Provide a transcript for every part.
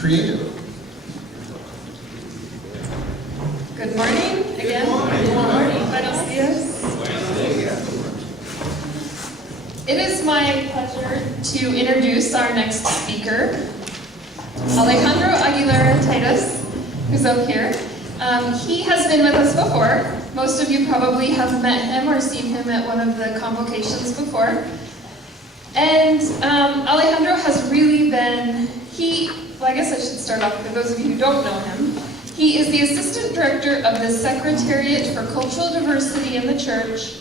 Creative. Good morning again. Good morning. Buenos dias. It is my pleasure to introduce our next speaker, Alejandro Aguilera-Titus, who's up here. He has been with us before. Most of you probably have met him or seen him at one of the convocations before. And Alejandro has really been, I guess I should start off for those of you who don't know him. He is the Assistant Director of the Secretariat for Cultural Diversity in the Church,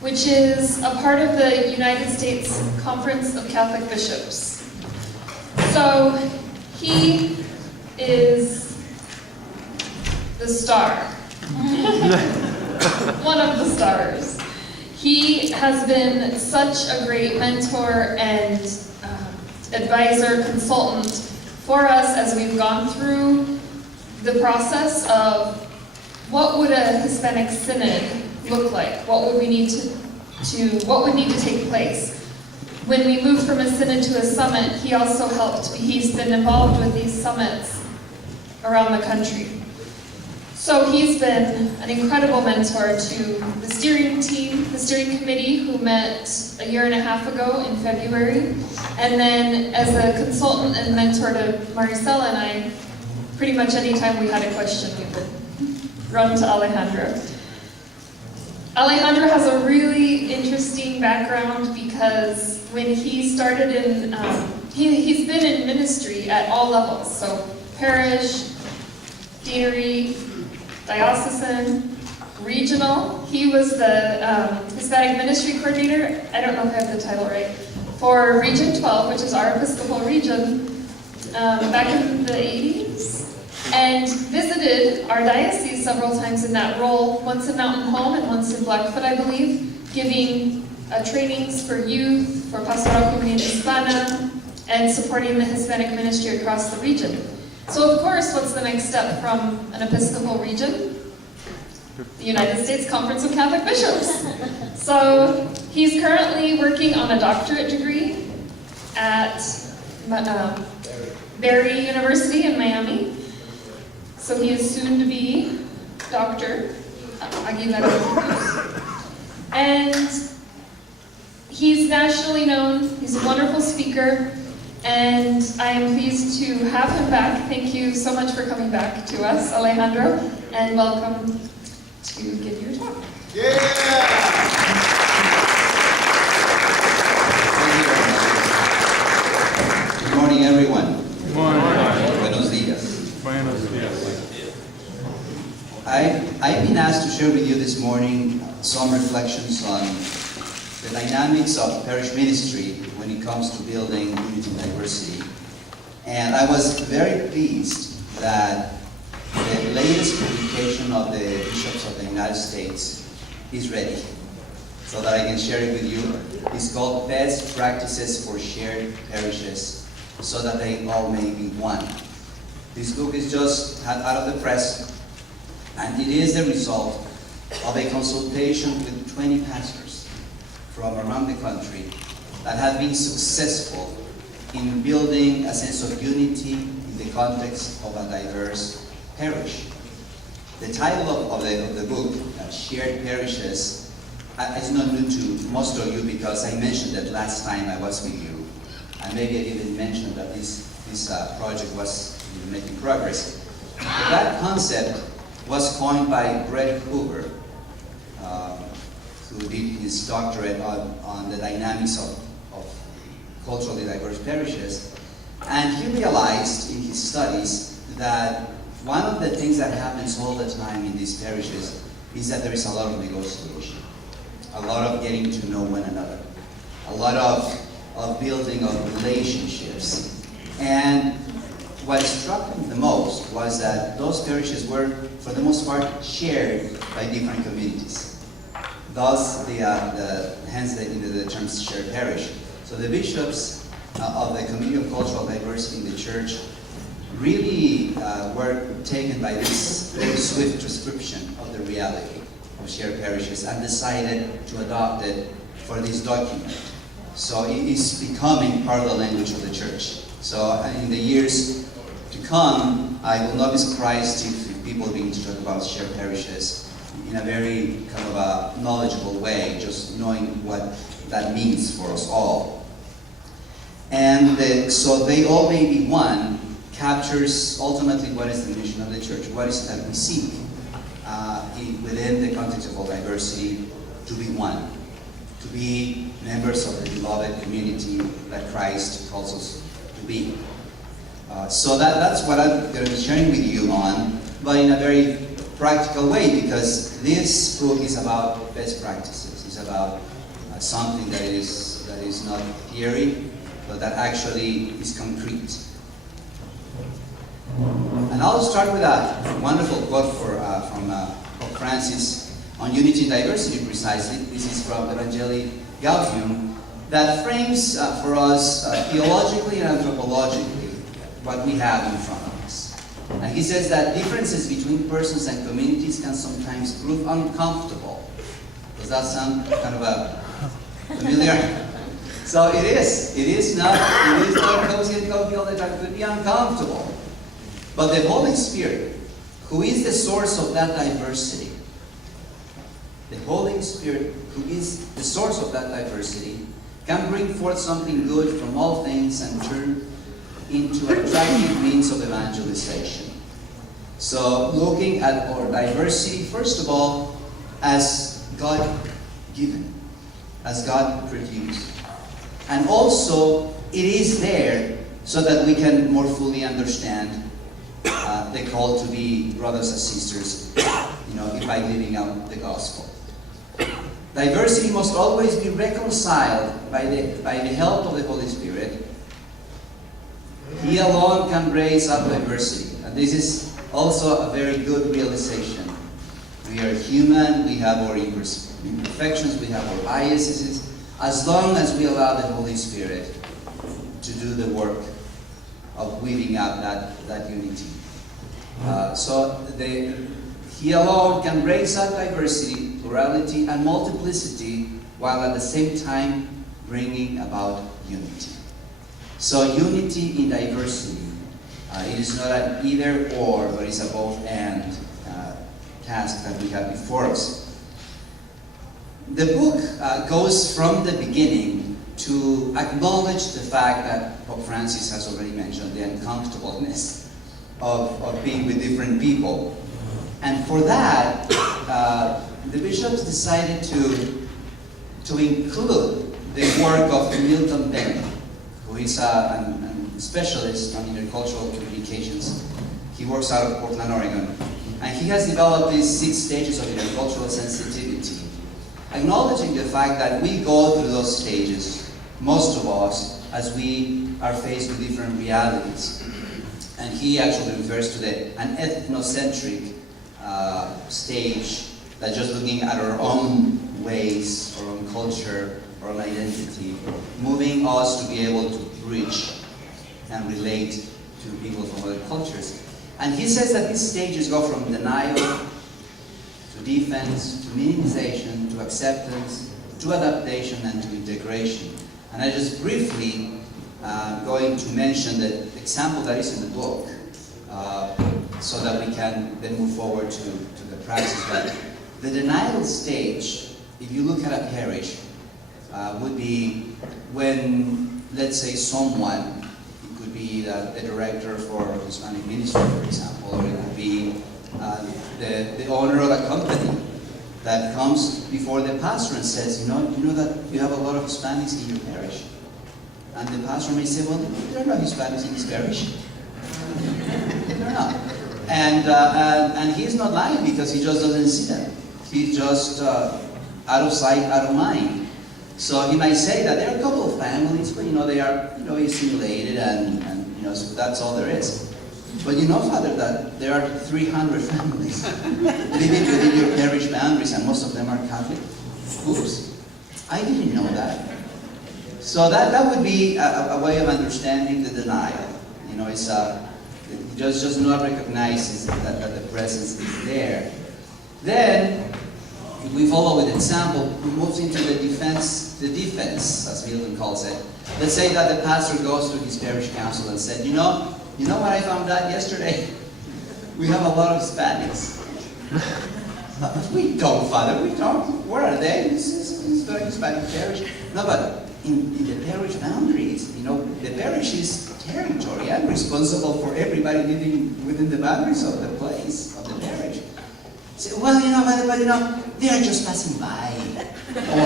which is a part of the United States Conference of Catholic Bishops. So he is the star. One of the stars. He has been such a great mentor and advisor, consultant for us as we've gone through the process of what would a Hispanic synod look like? What would we need what would need to take place? When we moved from a synod to a summit, he also helped. He's been involved with these summits around the country. So he's been an incredible mentor to the steering team, the steering committee, who met a year and a half ago in February. And then as a consultant and mentor to Maricela and I, pretty much any time we had a question, we would run to Alejandro. Alejandro has a really interesting background because when he started in, he's been in ministry at all levels. So parish, deanery, diocesan, regional. He was the Hispanic ministry coordinator, I don't know if I have the title right, for Region 12, which is our Episcopal region, back in the 80s. And visited our diocese several times in that role, once in Mountain Home and once in Blackfoot, I believe, giving trainings for youth, for Pastoral Comunidad Hispana, and supporting the Hispanic ministry across the region. So of course, what's the next step from an Episcopal region? The United States Conference of Catholic Bishops. So he's currently working on a doctorate degree at Barry University in Miami. So he is soon to be Dr. Aguilera-Titus. And he's nationally known, he's a wonderful speaker, and I am pleased to have him back. Thank you so much for coming back to us, Alejandro, and welcome to give your talk. Yeah! Good morning, everyone. Good morning. Buenos dias. Buenos dias. I've been asked to share with you this morning some reflections on the dynamics of parish ministry when it comes to building unity and diversity. And I was very pleased that the latest publication of the Bishops of the United States is ready, so that I can share it with you. It's called Best Practices for Shared Parishes, so that they all may be one. This book is just out of the press, and it is the result of a consultation with 20 pastors from around the country that have been successful in building a sense of unity in the context of a diverse parish. The title of the book, Shared Parishes, is not new to most of you because I mentioned that last time I was with you. And maybe I didn't mention that this project was making progress. But that concept was coined by Brett Hoover, who did his doctorate on the dynamics of culturally diverse parishes. And he realized in his studies that one of the things that happens all the time in these parishes is that there is a lot of negotiation, a lot of getting to know one another, a lot of building of relationships. And what struck me the most was that those parishes were, for the most part, shared by different communities. Thus, hence the term shared parish. So the bishops of the Community of Cultural Diversity in the Church really were taken by this very swift description of the reality of shared parishes and decided to adopt it for this document. So it is becoming part of the language of the Church. So in the years come, I will not be surprised if people begin to talk about shared parishes in a very kind of a knowledgeable way, just knowing what that means for us all. And so they all may be one captures ultimately what is the mission of the church, what is it that we seek within the context of all diversity, to be one, to be members of the beloved community that Christ calls us to be. So that's what I'm going to be sharing with you on, but in a very practical way, because this book is about best practices. It's about something that is not theory, but that actually is concrete. And I'll start with a wonderful quote from Pope Francis on unity and diversity, precisely. This is from Evangelii Gaudium, that frames for us theologically and anthropologically what we have in front of us. And he says that differences between persons and communities can sometimes prove uncomfortable. Does that sound kind of familiar? So it is. It is not cozy and comfy all the time. It could be uncomfortable. But the Holy Spirit, who is the source of that diversity, the Holy Spirit, who is the source of that diversity, can bring forth something good from all things and turn into attractive means of evangelization. So looking at our diversity, first of all, as God-given, as God produced. And also, it is there so that we can more fully understand the call to be brothers and sisters, by living out the gospel. Diversity must always be reconciled by the help of the Holy Spirit. He alone can raise up diversity. And this is also a very good realization. We are human, we have our imperfections, we have our biases. As long as we allow the Holy Spirit to do the work of weaving up that unity. He alone can raise up diversity, plurality, and multiplicity, while at the same time bringing about unity. So unity in diversity, it is not an either or, but it's a both and task that we have before us. The book goes from the beginning to acknowledge the fact that Pope Francis has already mentioned, the uncomfortableness of being with different people. And for that, the bishops decided to include the work of Milton Bennett, who is a specialist on intercultural communications. He works out of Portland, Oregon. And he has developed these 6 stages of intercultural sensitivity, acknowledging the fact that we go through those stages, most of us, as we are faced with different realities. And he actually refers to an ethnocentric stage, that just looking at our own ways, our own culture, our own identity, moving us to be able to bridge and relate to people from other cultures. And he says that these stages go from denial to defense, to minimization, to acceptance, to adaptation, and to integration. And I just briefly going to mention the example that is in the book, so that we can then move forward to the practice. But the denial stage, if you look at a parish, would be when, let's say, someone, it could be the director for Hispanic ministry, for example, or it could be the owner of a company that comes before the pastor and says, you know that you have a lot of Hispanics in your parish. And the pastor may say, well, there are no Hispanics in this parish. They're not. And he's not lying, because he just doesn't see them. He's just out of sight, out of mind. So he might say that there are a couple of families, but they are assimilated, and so that's all there is. But Father, that there are 300 families living within your parish boundaries, and most of them are Catholic. Oops, I didn't know that. So that would be a way of understanding the denial. It's just not recognizes that the presence is there. Then, if we follow with example, we move into the defense, as Milton calls it. Let's say that the pastor goes to his parish council and said, You know what I found out yesterday? We have a lot of Hispanics. We don't, Father, we don't. Where are they? This is very Hispanic parish. No, but in the parish boundaries, you know, the parish is territory. I'm responsible for everybody living within the boundaries of the place, of the parish. Say, well, you know, but you know, they are just passing by. Or,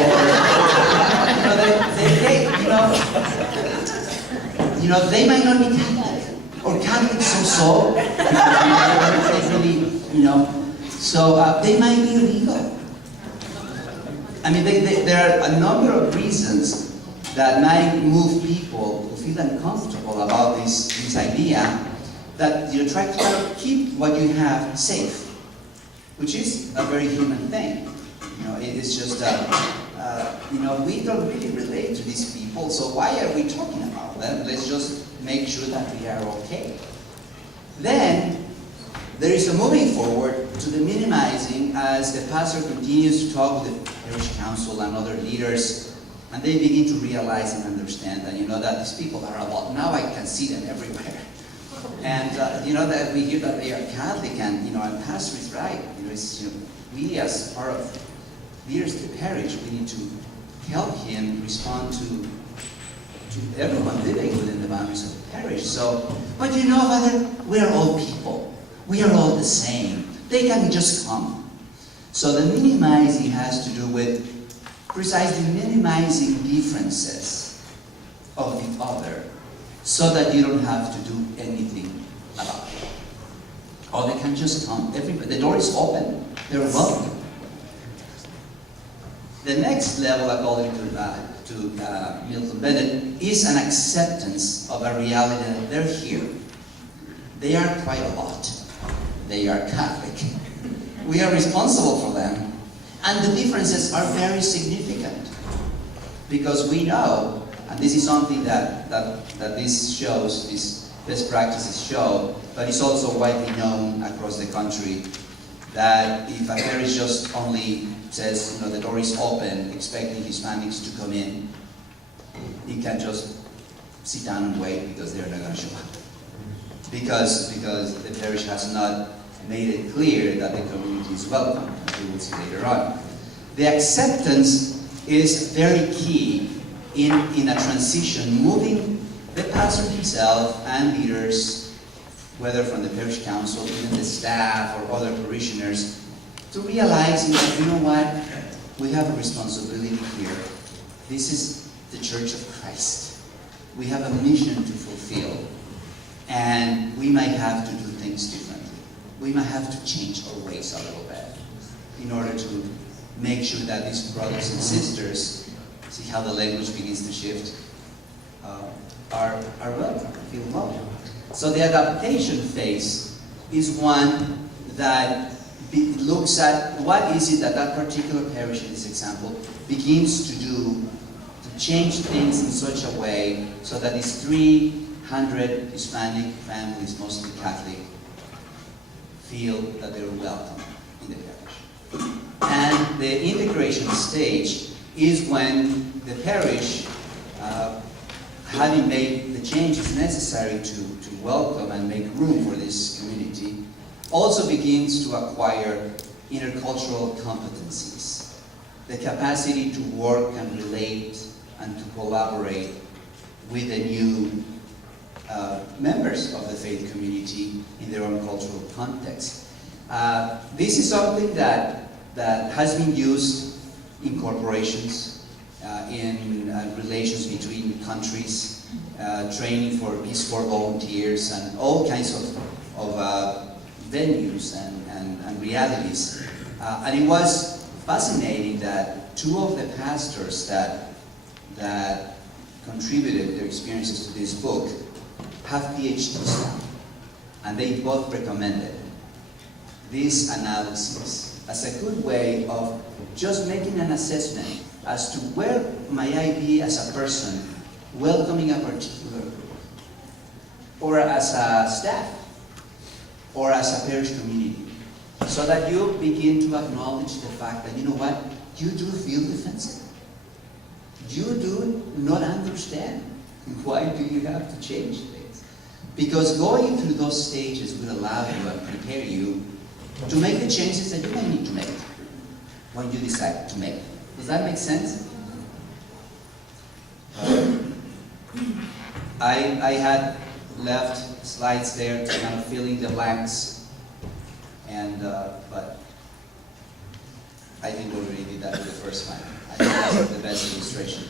you know, they might not be Catholic, or Catholic so-so, they really, you know, so they might be illegal. I mean, there are a number of reasons that might move people to feel uncomfortable about this idea that you try to kind of keep what you have safe, which is a very human thing. You know, it is just, you know, we don't really relate to these people, so why are we talking about them? Let's just make sure that we are okay. Then, there is a moving forward to the minimizing as the pastor continues to talk with the parish council and other leaders, and they begin to realize and understand that, you know, that these people are a lot. Now I can see them everywhere. And, you know, that we hear that they are Catholic, and, you know, and pastor is right. You know, it's, you know, we as part of leaders of the parish, we need to help him respond to everyone living within the boundaries of the parish. So, but you know, Father, we are all people. We are all the same. They can just come. So the minimizing has to do with precisely minimizing differences of the other, so that you don't have to do anything about it. Or they can just come. The door is open. They're welcome. The next level, according to Milton Bennett, is an acceptance of a reality that they're here. They are quite a lot. They are Catholic. We are responsible for them. And the differences are very significant. Because we know, and this is something that this shows, these best practices show, but it's also widely known across the country, that if a parish just only says, you know, the door is open, expecting Hispanics to come in, you can just sit down and wait because they're not going to show up. Because the parish has not made it clear that the community is welcome, as we will see later on. The acceptance is very key in a transition, moving the pastor himself and leaders, whether from the parish council, even the staff or other parishioners, to realizing that, you know what, we have a responsibility here. This is the Church of Christ. We have a mission to fulfill, and we might have to do things differently. We might have to change our ways a little bit in order to make sure that these brothers and sisters, see how the language begins to shift, are welcome, feel welcome. So the adaptation phase is one that looks at what is it that that particular parish, in this example, begins to do to change things in such a way so that these 300 Hispanic families, mostly Catholic, feel that they're welcome in the parish. And the integration stage is when the parish, having made the changes necessary to welcome and make room for this community, also begins to acquire intercultural competencies. The capacity to work and relate and to collaborate with the new members of the faith community in their own cultural context. This is something that has been used in corporations, in relations between countries, training for Peace Corps volunteers, and all kinds of venues and realities. And it was fascinating that two of the pastors that contributed their experiences to this book have PhDs now, and they both recommended this analysis as a good way of just making an assessment as to where might I be as a person welcoming a particular group, or as a staff, or as a parish community, so that you begin to acknowledge the fact that, you know what, you do feel defensive. You do not understand why do you have to change things. Because going through those stages will allow you and prepare you to make the changes that you may need to make when you decide to make. Does that make sense? I had left slides there to kind of fill in the blanks, and but I think we already did that with the first one. I think that's the best illustration.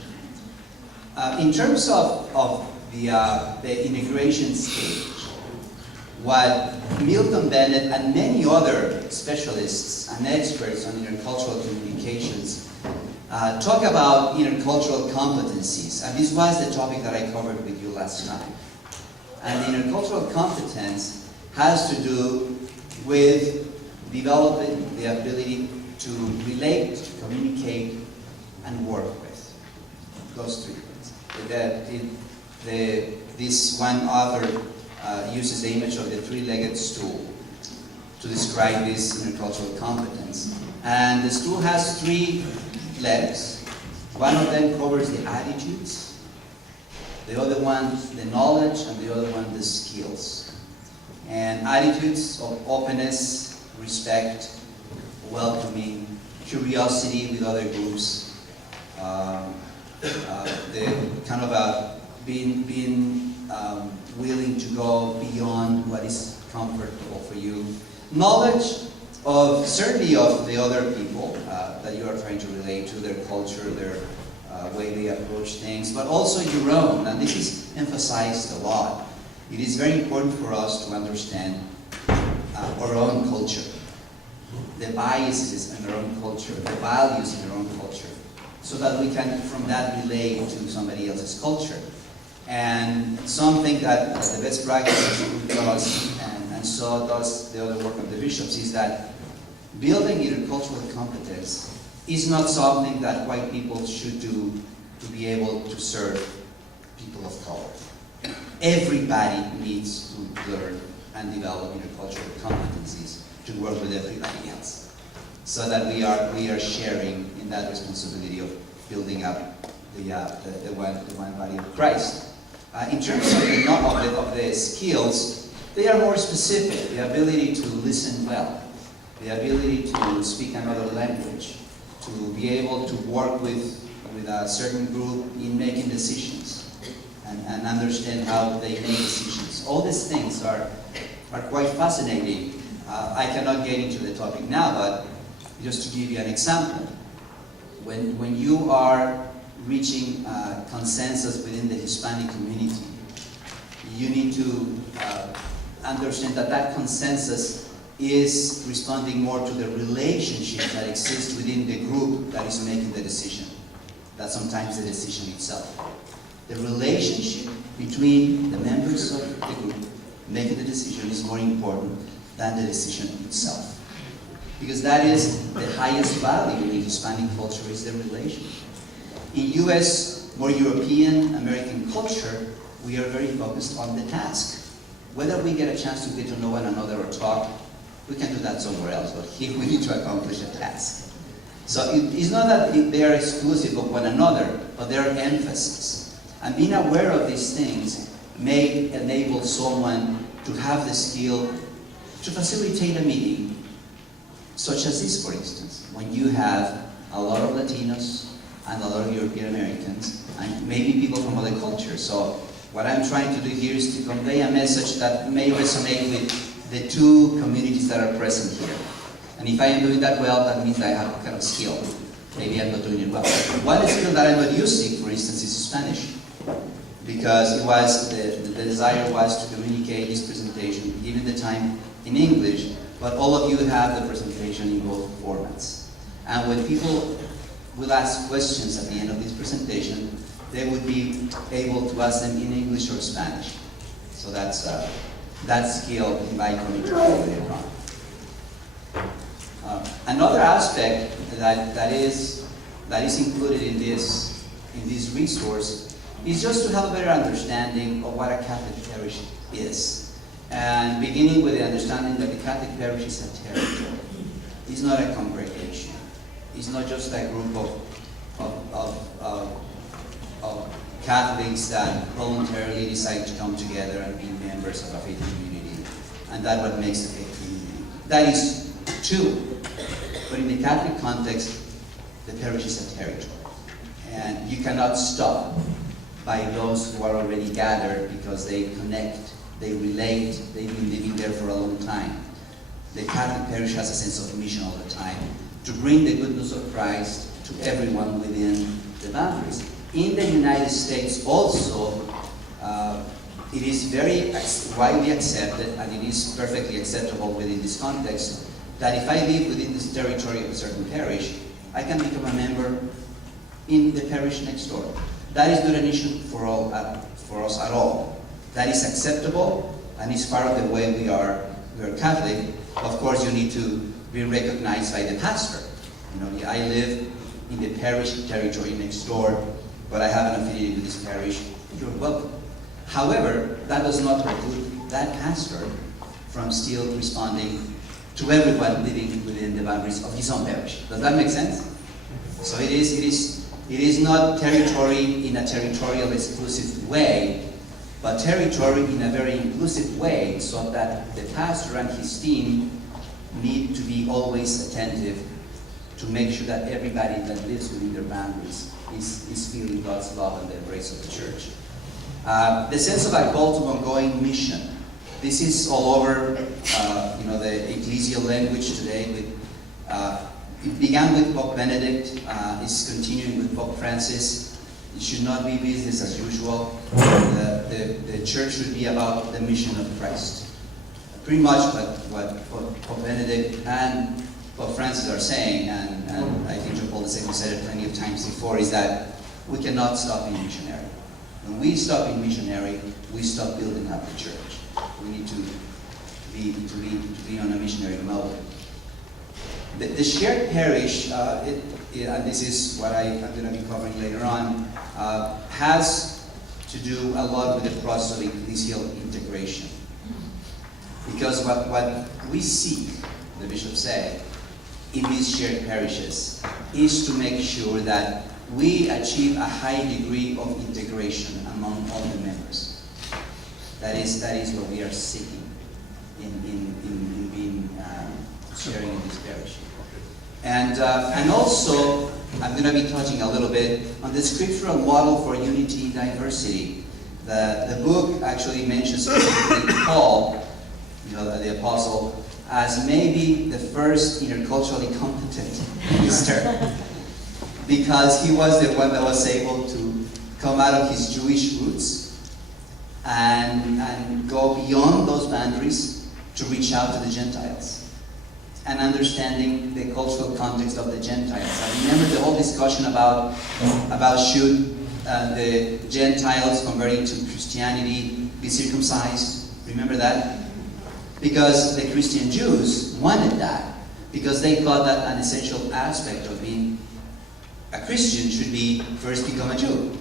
In terms of the integration stage, what Milton Bennett and many other specialists and experts on intercultural communications talk about intercultural competencies, and this was the topic that I covered with you last time. And intercultural competence has to do with developing the ability to relate, communicate, and work with. Those three things. This one author uses the image of the three-legged stool to describe this intercultural competence. And the stool has three legs. One of them covers the attitudes, the other one the knowledge, and the other one the skills. And attitudes of openness, respect, welcoming, curiosity with other groups, the kind of being willing to go beyond what is comfortable for you. Knowledge of certainly of the other people that you are trying to relate to, their culture, their way they approach things, but also your own. And this is emphasized a lot. It is very important for us to understand our own culture, the biases in our own culture, the values in our own culture, so that we can, from that, relate to somebody else's culture. And something that the best practice does, and so does the other work of the bishops, is that building intercultural competence is not something that white people should do to be able to serve people of color. Everybody needs to learn and develop intercultural competencies to work with everybody else, so that we are sharing in that responsibility of building up the one body of Christ. In terms of the skills, they are more specific. The ability to listen well, the ability to speak another language, to be able to work with a certain group in making decisions, and understand how they make decisions. All these things are quite fascinating. I cannot get into the topic now, but just to give you an example, when you are reaching consensus within the Hispanic community, you need to understand that consensus is responding more to the relationship that exists within the group that is making the decision, than sometimes the decision itself. The relationship between the members of the group making the decision is more important than the decision itself. Because that is the highest value in Hispanic culture, is the relationship. In US, more European American culture, we are very focused on the task. Whether we get a chance to get to know one another or talk, we can do that somewhere else, but here we need to accomplish a task. So it's not that they are exclusive of one another, but they are emphasis. And being aware of these things may enable someone to have the skill to facilitate a meeting, such as this, for instance, when you have a lot of Latinos and a lot of European Americans, and maybe people from other cultures. So what I'm trying to do here is to convey a message that may resonate with the two communities that are present here. And if I am doing that well, that means I have a kind of skill. Maybe I'm not doing it well. One skill that I'm not using, for instance, is Spanish. Because it was, the desire was to communicate this presentation, given the time, in English, but all of you have the presentation in both formats. And when people will ask questions at the end of this presentation, they would be able to ask them in English or Spanish. So that's that skill might come into play later on. Another aspect that is included in this resource is just to have a better understanding of what a Catholic parish is. And beginning with the understanding that the Catholic parish is a territory. It's not a congregation. It's not just a group of Catholics that voluntarily decide to come together and be members of a faith community. And that's what makes the faith community. That is true. But in the Catholic context, the parish is a territory. And you cannot stop by those who are already gathered because they connect, they relate, they've been living there for a long time. The Catholic parish has a sense of mission all the time to bring the good news of Christ to everyone within the boundaries. In the United States also, it is very widely accepted, and it is perfectly acceptable within this context, that if I live within this territory of a certain parish, I can become a member in the parish next door. That is not an issue for us at all. That is acceptable, and is part of the way we are Catholic. Of course, you need to be recognized by the pastor. You know, I live in the parish territory next door, but I have an affinity with this parish. You're welcome. However, that does not preclude that pastor from still responding to everyone living within the boundaries of his own parish. Does that make sense? So it is not territory in a territorial exclusive way, but territory in a very inclusive way, so that the pastor and his team need to be always attentive to make sure that everybody that lives within their boundaries is feeling God's love and the embrace of the church. The sense of a call to ongoing mission. This is all over the ecclesial language today. It began with Pope Benedict, is continuing with Pope Francis. It should not be business as usual. The church should be about the mission of Christ. Pretty much what Pope Benedict and Pope Francis are saying, and I think John Paul II said it plenty of times before, is that we cannot stop being missionary. When we stop being missionary, we stop building up the church. We need to be on a missionary mode. The shared parish, and this is what I'm going to be covering later on, has to do a lot with the process of ecclesial integration. Because what we seek, the bishop said, in these shared parishes is to make sure that we achieve a high degree of integration among all the members. That is what we are seeking in being sharing in this parish. And also, I'm going to be touching a little bit on the scriptural model for unity in diversity. The book actually mentions specifically Paul, the apostle, as maybe the first interculturally competent minister, because he was the one that was able to come out of his Jewish roots and go beyond those boundaries to reach out to the Gentiles, and understanding the cultural context of the Gentiles. I remember the whole discussion about should the Gentiles converting to Christianity be circumcised. Remember that? Because the Christian Jews wanted that, because they thought that an essential aspect of being a Christian should be first become a Jew.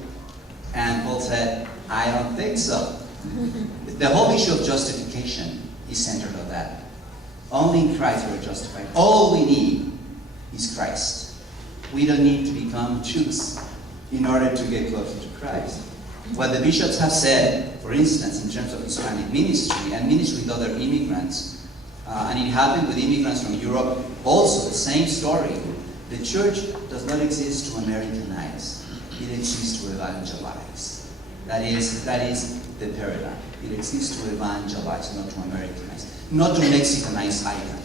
And Paul said, I don't think so. The whole issue of justification is centered on that. Only in Christ we are justified. All we need is Christ. We don't need to become Jews in order to get closer to Christ. What the bishops have said, for instance, in terms of Hispanic ministry and ministry with other immigrants, and it happened with immigrants from Europe, also the same story. The church does not exist to Americanize. It exists to evangelize. That is the paradigm. It exists to evangelize, not to Americanize. Not to Mexicanize either.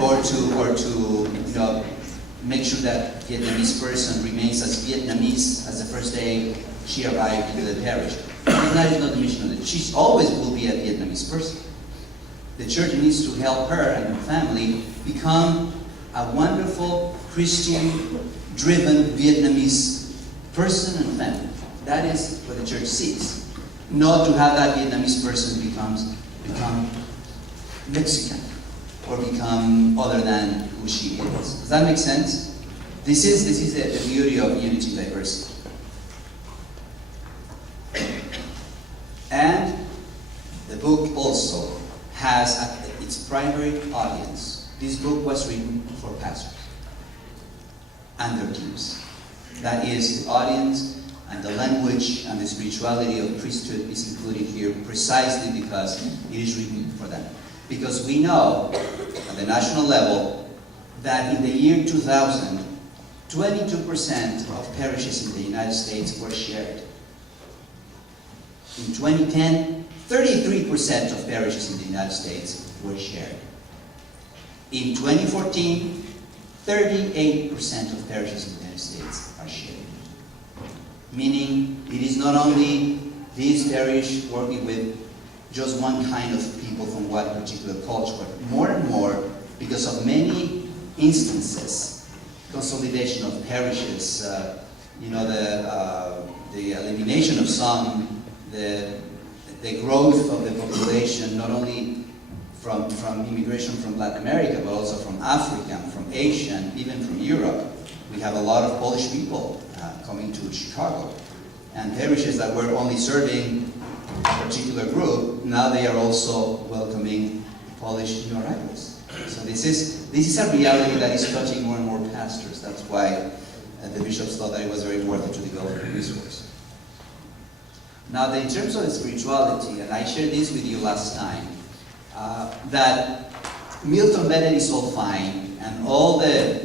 Or to make sure that Vietnamese person remains as Vietnamese as the first day she arrived into the parish. That is not the mission of the church. She always will be a Vietnamese person. The church needs to help her and her family become a wonderful, Christian-driven Vietnamese person and family. That is what the church seeks. Not to have that Vietnamese person become Mexican or become other than who she is. Does that make sense? This is the beauty of unity and diversity. And the book also has its primary audience. This book was written for pastors and their teams. That is, the audience And the language and the spirituality of priesthood is included here precisely because it is written for them. Because we know at the national level that in the year 2000, 22% of parishes in the United States were shared. In 2010, 33% of parishes in the United States were shared. In 2014, 38% of parishes in the United States are shared. Meaning, it is not only this parish working with just one kind of people from one particular culture, but more and more, because of many instances, consolidation of parishes, the elimination of some, the growth of the population, not only from immigration from Latin America, but also from Africa, from Asia, and even from Europe. We have a lot of Polish people coming to Chicago. And parishes that were only serving a particular group, now they are also welcoming Polish new arrivals. So this is a reality that is touching more and more pastors. That's why the bishops thought that it was very worth it to develop a resource. Now, in terms of the spirituality, and I shared this with you last time, that Milton method is all fine, and all the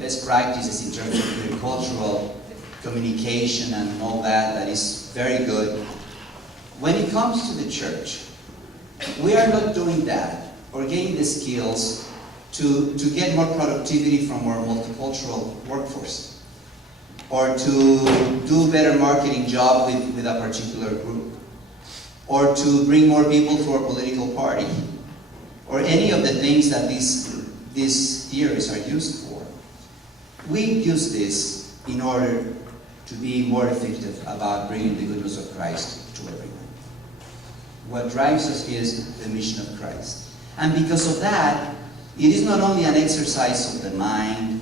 best practices in terms of cultural communication and all that is very good. When it comes to the church, we are not doing that or getting the skills to get more productivity from our multicultural workforce, or to do a better marketing job with a particular group, or to bring more people to our political party, or any of the things that these theories are used for. We use this in order to be more effective about bringing the goodness of Christ to everyone. What drives us is the mission of Christ. And because of that, it is not only an exercise of the mind,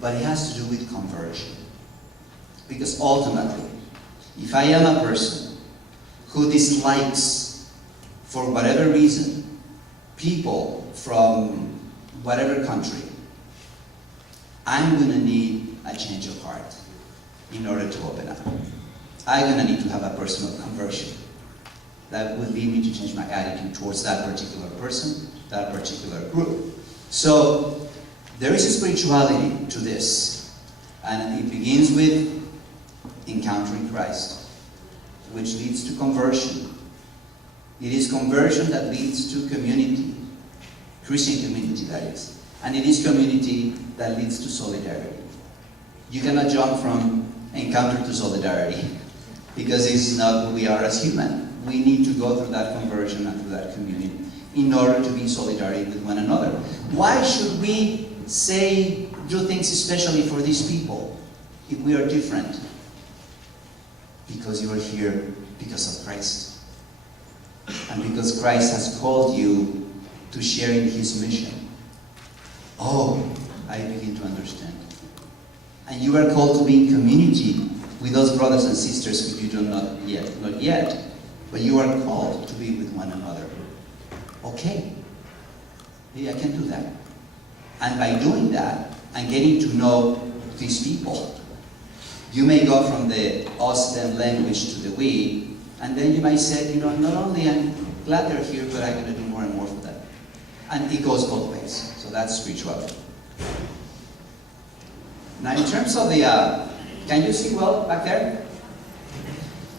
but it has to do with conversion. Because ultimately, if I am a person who dislikes, for whatever reason, people from whatever country, I'm going to need a change of heart in order to open up. I'm going to need to have a personal conversion that will lead me to change my attitude towards that particular person, that particular group. So there is a spirituality to this, and it begins with encountering Christ, which leads to conversion. It is conversion that leads to community, Christian community that is, and it is community that leads to solidarity. You cannot jump from encounter to solidarity, because it's not who we are as human. We need to go through that conversion and through that community in order to be in solidarity with one another. Why should we do things especially for these people if we are different? Because you are here because of Christ. And because Christ has called you to share in His mission. Oh, I begin to understand. And you are called to be in community with those brothers and sisters who you do not yet, but you are called to be with one another. Okay, yeah, I can do that. And by doing that, and getting to know these people, you may go from the us-them language to the we, and then you might say, not only I'm glad they're here, but I'm going to do more and more for them. And it goes both ways. So that's spirituality. Now, in terms of the, can you see well back there?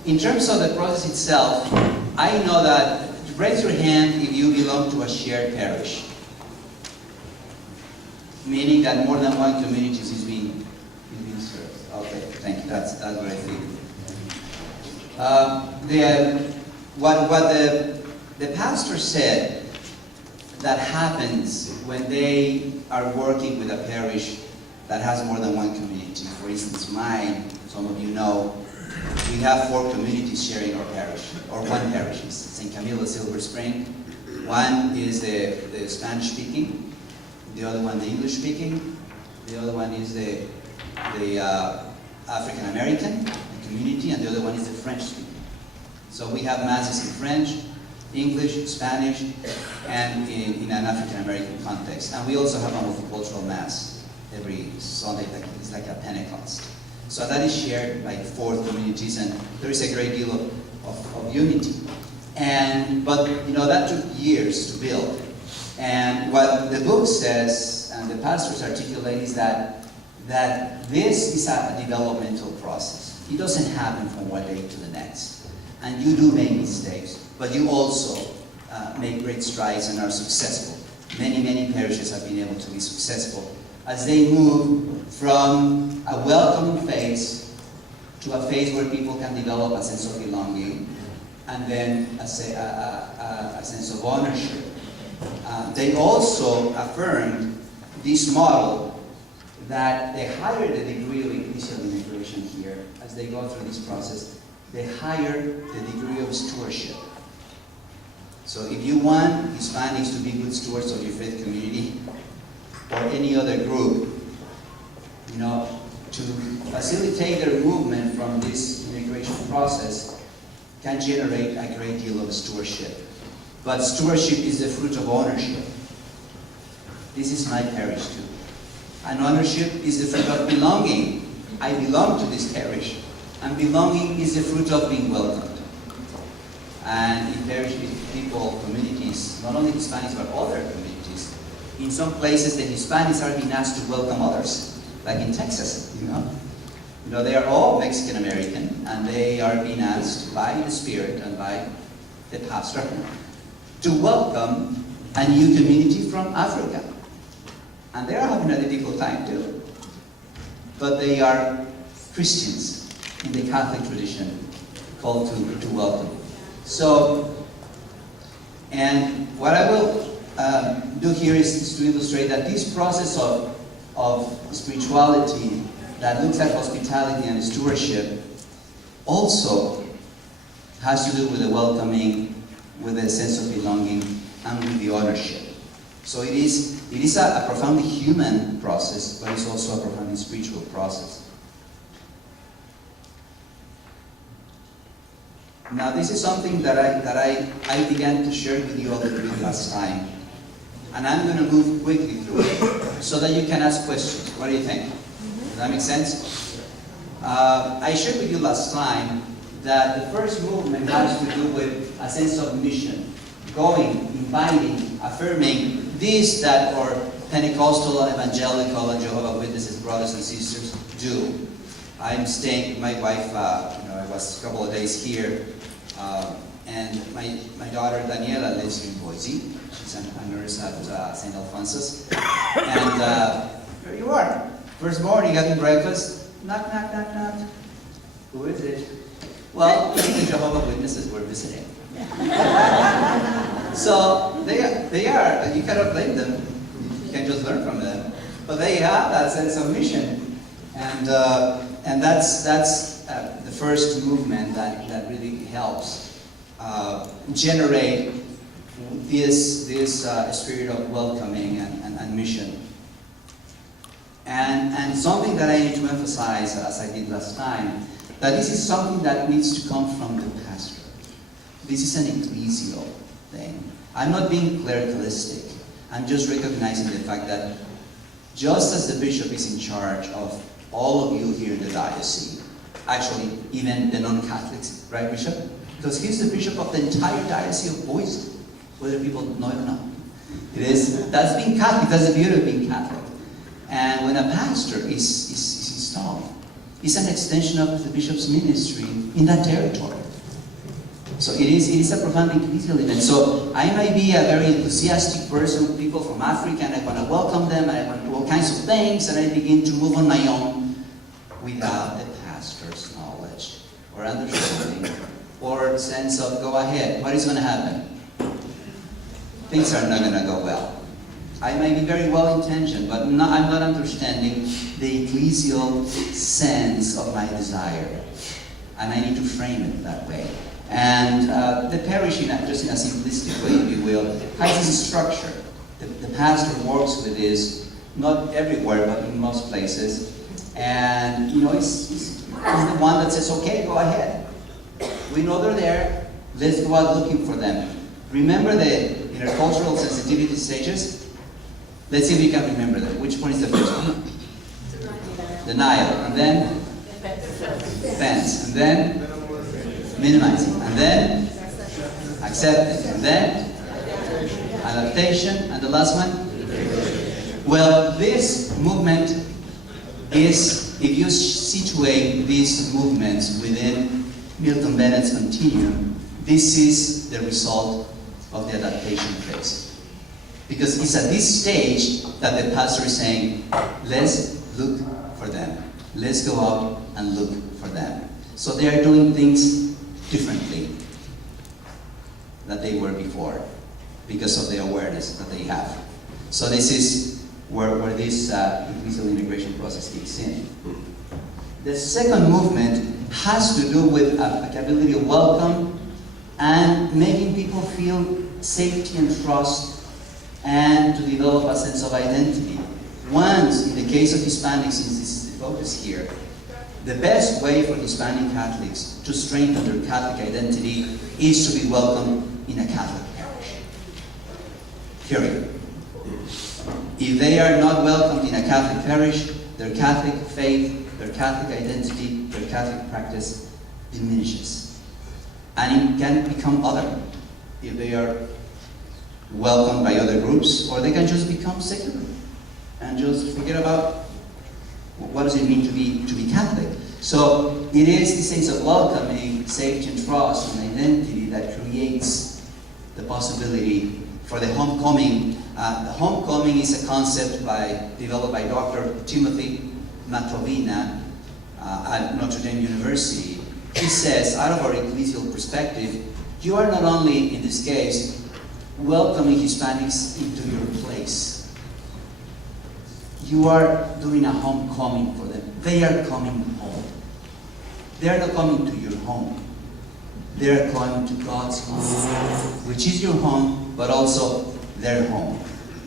In terms of the process itself, I know that, raise your hand if you belong to a shared parish. Meaning that more than one community is being served. Okay, thank you. That's what I think. What the pastor said that happens when they are working with a parish that has more than one community. For instance, mine, some of you know, we have 4 communities sharing our parish, or one parish. It's St. Camilo, Silver Spring. One is the Spanish-speaking, the other one the English-speaking, the other one is the African-American community, and the other one is the French-speaking. So we have masses in French, English, Spanish, and in an African-American context. And we also have a multicultural mass every Sunday. It's like a Pentecost. So that is shared by 4 communities, and there is a great deal of unity. But that took years to build. And what the book says, and the pastors articulate, is that this is a developmental process. It doesn't happen from one day to the next. And you do make mistakes, but you also make great strides and are successful. Many, many parishes have been able to be successful as they move from a welcoming phase to a phase where people can develop a sense of belonging, and then a sense of ownership. They also affirmed this model that the higher the degree of ecclesial integration here, as they go through this process, the higher the degree of stewardship. So if you want Hispanics to be good stewards of your faith community, or any other group, to facilitate their movement from this integration process can generate a great deal of stewardship. But stewardship is the fruit of ownership. This is my parish too. And ownership is the fruit of belonging. I belong to this parish. And belonging is the fruit of being welcomed. And in parish people, communities, not only Hispanics but other communities, in some places the Hispanics are being asked to welcome others. Like in Texas, they are all Mexican American, and they are being asked by the Spirit and by the pastor to welcome a new community from Africa. And they are having a difficult time too. But they are Christians in the Catholic tradition called to welcome. So, and what I will do here is to illustrate that this process of spirituality that looks at hospitality and stewardship also has to do with the welcoming, with a sense of belonging, and with the ownership. So it is a profoundly human process, but it's also a profoundly spiritual process. Now this is something that I began to share with you all the last time. And I'm going to move quickly through it so that you can ask questions. What do you think? Does that make sense? I shared with you last time that the first movement has to do with a sense of mission. Going, inviting, affirming this, that our Pentecostal, evangelical, and Jehovah's Witnesses brothers and sisters do. I'm staying with my wife, I was a couple of days here, and my daughter Daniela lives in Boise. She's a nurse at St. Alphonsus. And here you are. First morning, having breakfast. Knock, knock, knock, knock. Who is it? Well, the Jehovah's Witnesses were visiting. So they are, you cannot blame them. You can just learn from them. But they have that sense of mission. And that's the first movement that really helps generate this spirit of welcoming and mission. And something that I need to emphasize, as I did last time, that this is something that needs to come from the pastor. This is an ecclesial thing. I'm not being clericalistic. I'm just recognizing the fact that just as the bishop is in charge of all of you here in the diocese, actually even the non-Catholics, right, Bishop? Because he's the bishop of the entire diocese of Boise, whether people know it or not. That's being Catholic, that's the beauty of being Catholic. And when a pastor is installed, it's an extension of the bishop's ministry in that territory. So it is a profound ecclesial event. So I might be a very enthusiastic person, people from Africa, and I want to welcome them, and I want to do all kinds of things, and I begin to move on my own without the pastor's knowledge or understanding or sense of go ahead. What is going to happen? Things are not going to go well. I may be very well-intentioned, but I'm not understanding the ecclesial sense of my desire. And I need to frame it that way. And the parish, just in a simplistic way, if you will, has this structure. The pastor works with this, not everywhere, but in most places. And, he's the one that says, okay, go ahead. We know they're there. Let's go out looking for them. Remember the intercultural sensitivity stages? Let's see if we can remember them. Which one is the first one? Denial. And then? Offense. And then minimizing. And then accepting. And then adaptation. And the last one? Well, this movement is, if you situate these movements within Milton Bennett's continuum, this is the result of the adaptation phase. Because it's at this stage that the pastor is saying, let's look for them. Let's go out and look for them. So they are doing things differently than they were before because of the awareness that they have. So this is where this Ecclesial integration process kicks in. The second movement has to do with a capability of welcome and making people feel safety and trust and to develop a sense of identity. Once, in the case of Hispanics, since this is the focus here, the best way for Hispanic Catholics to strengthen their Catholic identity is to be welcomed in a Catholic parish. Period. If they are not welcomed in a Catholic parish, their Catholic faith, their Catholic identity, their Catholic practice diminishes. And it can become other if they are welcomed by other groups, or they can just become secular and just forget about what does it mean to be Catholic. So it is the sense of welcoming, safety and trust and identity that creates the possibility for the homecoming. The homecoming is a concept developed by Dr. Timothy Matovina at Notre Dame University. He says, out of our ecclesial perspective, you are not only, in this case, welcoming Hispanics into your place. You are doing a homecoming for them. They are coming home. They are not coming to your home. They are coming to God's home, which is your home, but also their home.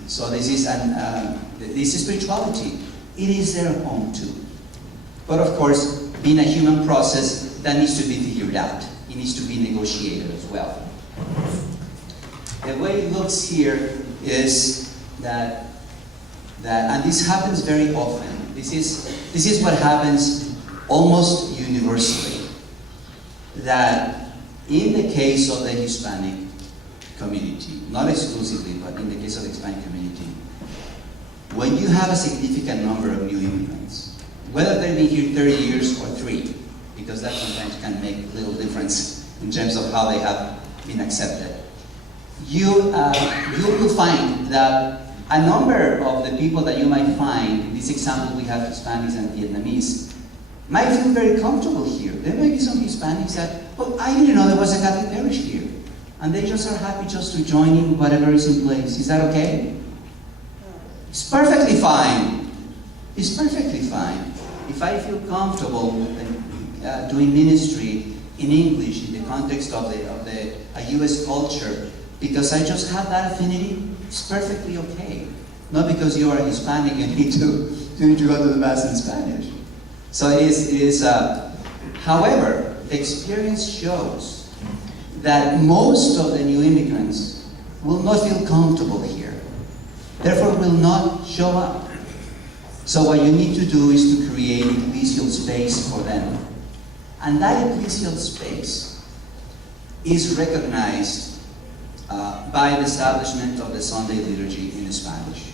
So this is spirituality. It is their home too. But of course, being a human process, that needs to be figured out. It needs to be negotiated as well. The way it looks here is that and this happens very often. This is what happens almost universally. That in the case of the Hispanic community, not exclusively, but in the case of the Hispanic community, when you have a significant number of new immigrants, whether they've been here 30 years or 3, because that sometimes can make a little difference in terms of how they have been accepted, you will find that a number of the people that you might find, in this example we have Hispanics and Vietnamese, might feel very comfortable here. There may be some Hispanics that, well, I didn't know there was a Catholic parish here. And they just are happy just to join in whatever is in place. Is that okay? It's perfectly fine. It's perfectly fine. If I feel comfortable doing ministry in English in the context of a U.S. culture, because I just have that affinity, it's perfectly okay. Not because you are a Hispanic and you need to go to the Mass in Spanish. So it is however, the experience shows that most of the new immigrants will not feel comfortable here. Therefore will not show up. So what you need to do is to create ecclesial space for them. And that ecclesial space is recognized by the establishment of the Sunday liturgy in Spanish,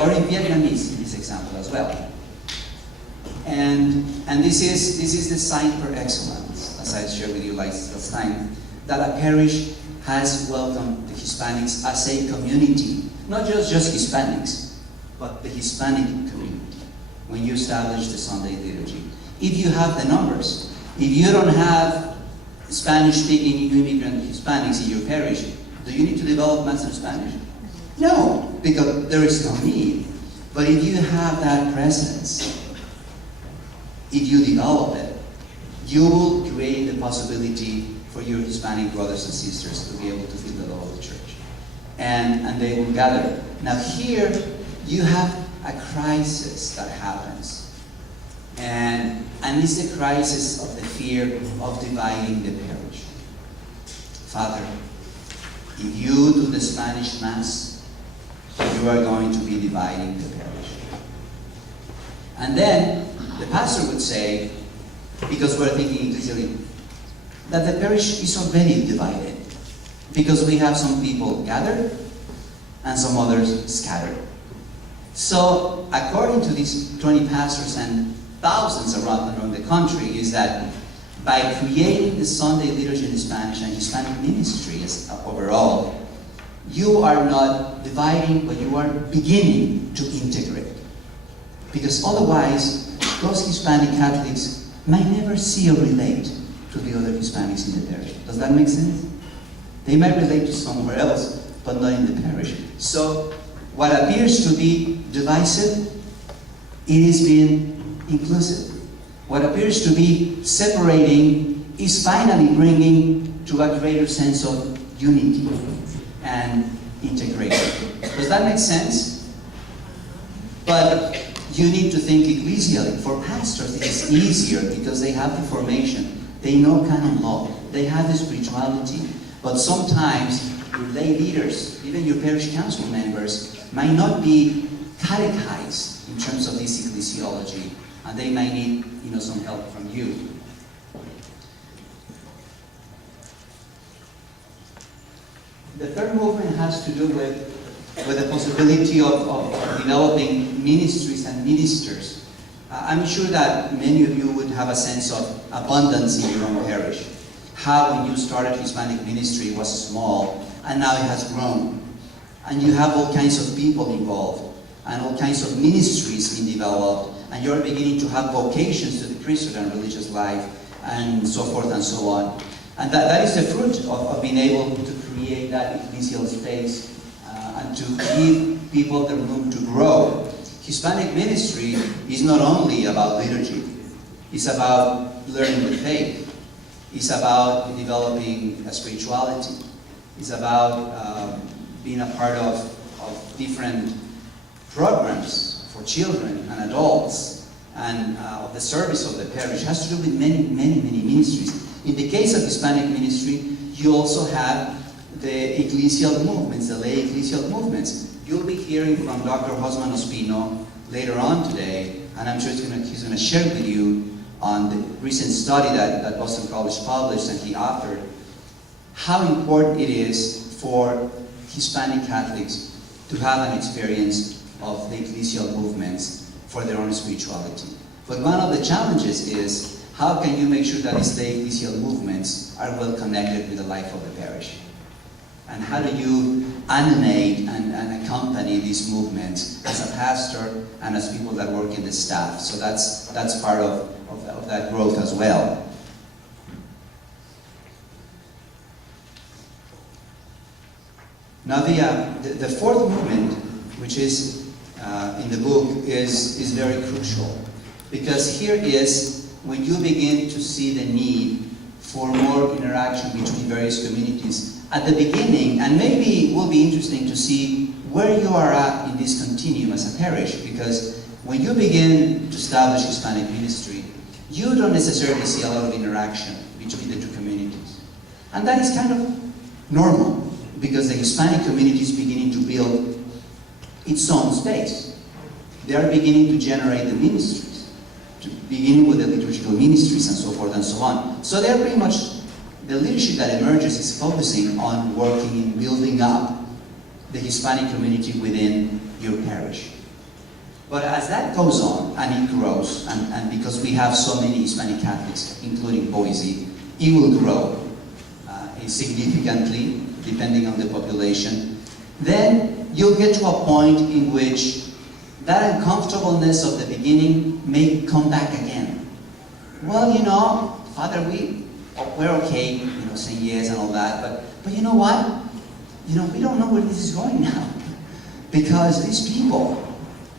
or in Vietnamese in this example as well. And this is the sign per excellence, as I shared with you last time, that a parish has welcomed the Hispanics as a community, not just Hispanics, but the Hispanic community, when you establish the Sunday liturgy. If you have the numbers, if you don't have Spanish-speaking immigrant Hispanics in your parish, do you need to develop Mass in Spanish? No, because there is no need. But if you have that presence, if you develop it, you will create the possibility for your Hispanic brothers and sisters to be able to feel the love of the church. And they will gather. Now here, you have a crisis that happens. And it's the crisis of the fear of dividing the parish. Father, if you do the Spanish Mass, you are going to be dividing the parish. And then the pastor would say, because we're thinking ecclesially, that the parish is already divided, because we have some people gathered and some others scattered. So, according to these 20 pastors and thousands around the country, is that by creating the Sunday liturgy in Spanish and Hispanic ministry overall, you are not dividing, but you are beginning to integrate. Because otherwise, those Hispanic Catholics might never see or relate to the other Hispanics in the parish. Does that make sense? They might relate to somewhere else, but not in the parish. So, what appears to be divisive, it is being inclusive. What appears to be separating is finally bringing to a greater sense of unity and integration. Does that make sense? But you need to think ecclesially. For pastors, it is easier because they have the formation, they know canon law, they have the spirituality. But sometimes your lay leaders, even your parish council members, might not be catechized in terms of this ecclesiology, and they might need, some help from you. The third movement has to do with the possibility of developing ministries and ministers. I'm sure that many of you would have a sense of abundance in your own parish. How when you started Hispanic ministry it was small, and now it has grown. And you have all kinds of people involved, and all kinds of ministries being developed, and you're beginning to have vocations to the priesthood and religious life, and so forth and so on. And that is the fruit of being able to create that ecclesial space and to give people the room to grow. Hispanic ministry is not only about liturgy, it's about learning the faith, it's about developing a spirituality, it's about being a part of different programs for children and adults, and of the service of the parish. It has to do with many, many, many ministries. In the case of Hispanic ministry, you also have the ecclesial movements, the lay ecclesial movements. You'll be hearing from Dr. Josman Ospino later on today, and I'm sure he's going to share with you on the recent study that Boston College published and he authored, how important it is for Hispanic Catholics to have an experience of the ecclesial movements for their own spirituality. But one of the challenges is, how can you make sure that these lay ecclesial movements are well connected with the life of the parish? And how do you animate and accompany these movements as a pastor and as people that work in the staff? So that's part of that growth as well. Now the fourth movement, which is in the book, is very crucial, because here is when you begin to see the need for more interaction between various communities at the beginning, and maybe it will be interesting to see where you are at in this continuum as a parish, because when you begin to establish Hispanic ministry, you don't necessarily see a lot of interaction between the two communities. And that is kind of normal, because the Hispanic community is beginning to build its own space. They are beginning to generate the ministries, beginning with the liturgical ministries and so forth and so on. So they're pretty much, the leadership that emerges is focusing on working in building up the Hispanic community within your parish. But as that goes on and it grows, and because we have so many Hispanic Catholics, including Boise, it will grow significantly, depending on the population. Then you'll get to a point in which that uncomfortableness of the beginning may come back again. Well, Father, we're okay, saying yes and all that, but you know what? We don't know where this is going now. Because these people,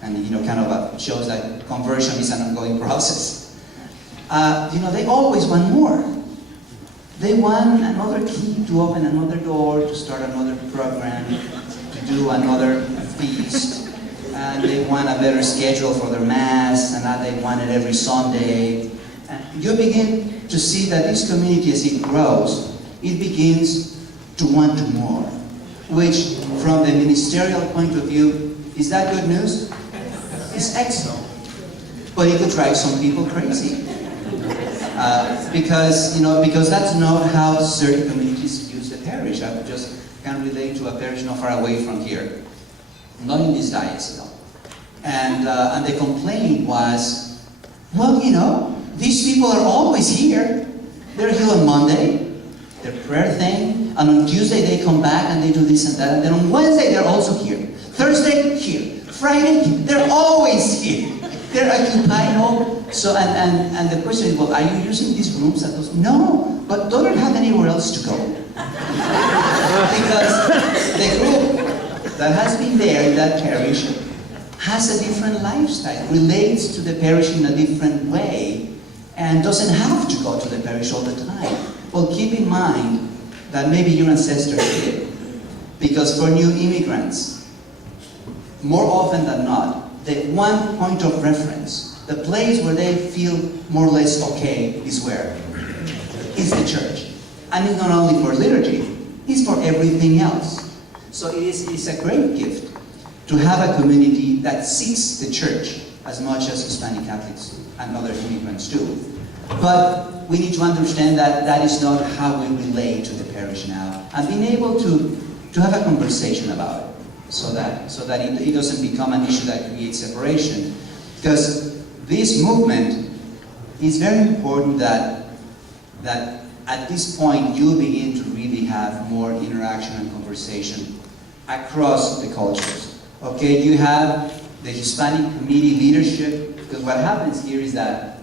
and kind of shows that conversion is an ongoing process, they always want more. They want another key to open another door, to start another program, to do another feast. And they want a better schedule for their Mass, and now they want it every Sunday. And you begin to see that this community, as it grows, it begins to want more. Which, from the ministerial point of view, is that good news? It's excellent. But it could drive some people crazy. Because that's not how certain communities use the parish. I just can relate to a parish not far away from here, not in this diocese, though. And the complaint was, well, these people are always here. They're here on Monday, their prayer thing, and on Tuesday they come back and they do this and that, and then on Wednesday they're also here. Thursday, here. Friday, here. They're always here. They're occupying so, and the question is, well, are you using these rooms at those? No, but don't have anywhere else to go. Because the group that has been there in that parish has a different lifestyle, relates to the parish in a different way, and doesn't have to go to the parish all the time. Well, keep in mind that maybe your ancestors did. Because for new immigrants, more often than not, the one point of reference, the place where they feel more or less okay is where? Is the church. And it's not only for liturgy, it's for everything else. So it's a great gift to have a community that seeks the church as much as Hispanic Catholics and other immigrants do. But we need to understand that that is not how we relate to the parish now, and being able to have a conversation about it, so that it doesn't become an issue that creates separation. Because this movement is very important that at this point you begin to really have more interaction and conversation across the cultures. Okay, you have the Hispanic committee leadership, because what happens here is that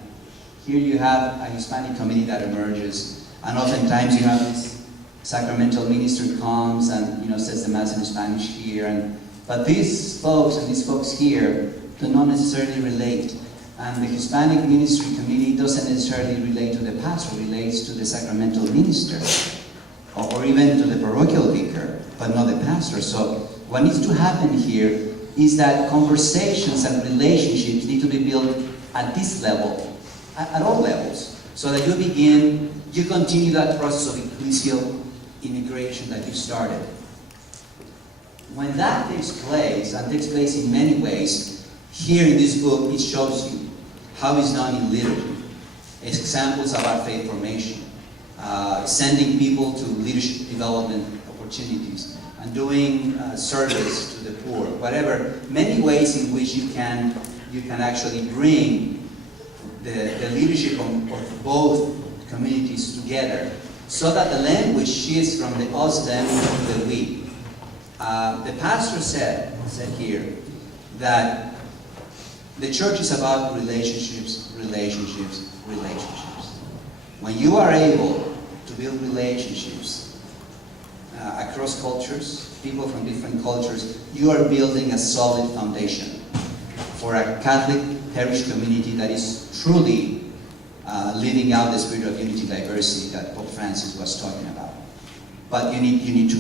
here you have a Hispanic committee that emerges, and oftentimes you have this sacramental minister comes and says the Mass in Spanish here, but these folks here do not necessarily relate. And the Hispanic Ministry Committee doesn't necessarily relate to the pastor, relates to the sacramental minister, or even to the parochial vicar, but not the pastor. So what needs to happen here is that conversations and relationships need to be built at this level, at all levels, so that you continue that process of ecclesial integration that you started. When that takes place, and takes place in many ways, here in this book it shows you how it's done in liturgy. Examples about faith formation, sending people to leadership development opportunities, and doing service to the poor, whatever. Many ways in which you can actually bring the leadership of both communities together, so that the language shifts from the us, them, to the we. The pastor said here that the church is about relationships. When you are able to build relationships across cultures, people from different cultures, you are building a solid foundation for a Catholic parish community that is truly living out the spirit of unity diversity that Pope Francis was talking about. But you need to,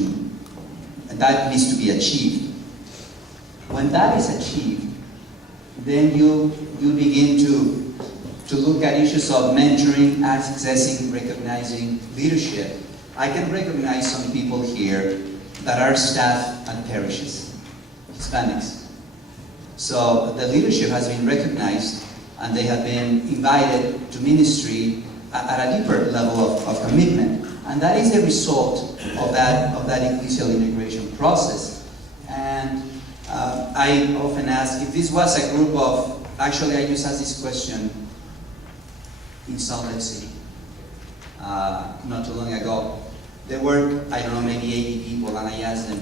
and that needs to be achieved. When that is achieved, then you begin to look at issues of mentoring, accessing, recognizing leadership. I can recognize some people here that are staff at parishes, Hispanics. So the leadership has been recognized, and they have been invited to ministry at a deeper level of commitment. And that is the result of that ecclesial integration process. And I often ask if this was a group of, actually I just asked this question in Salt Lake City not too long ago. There were, I don't know, maybe 80 people, and I asked them,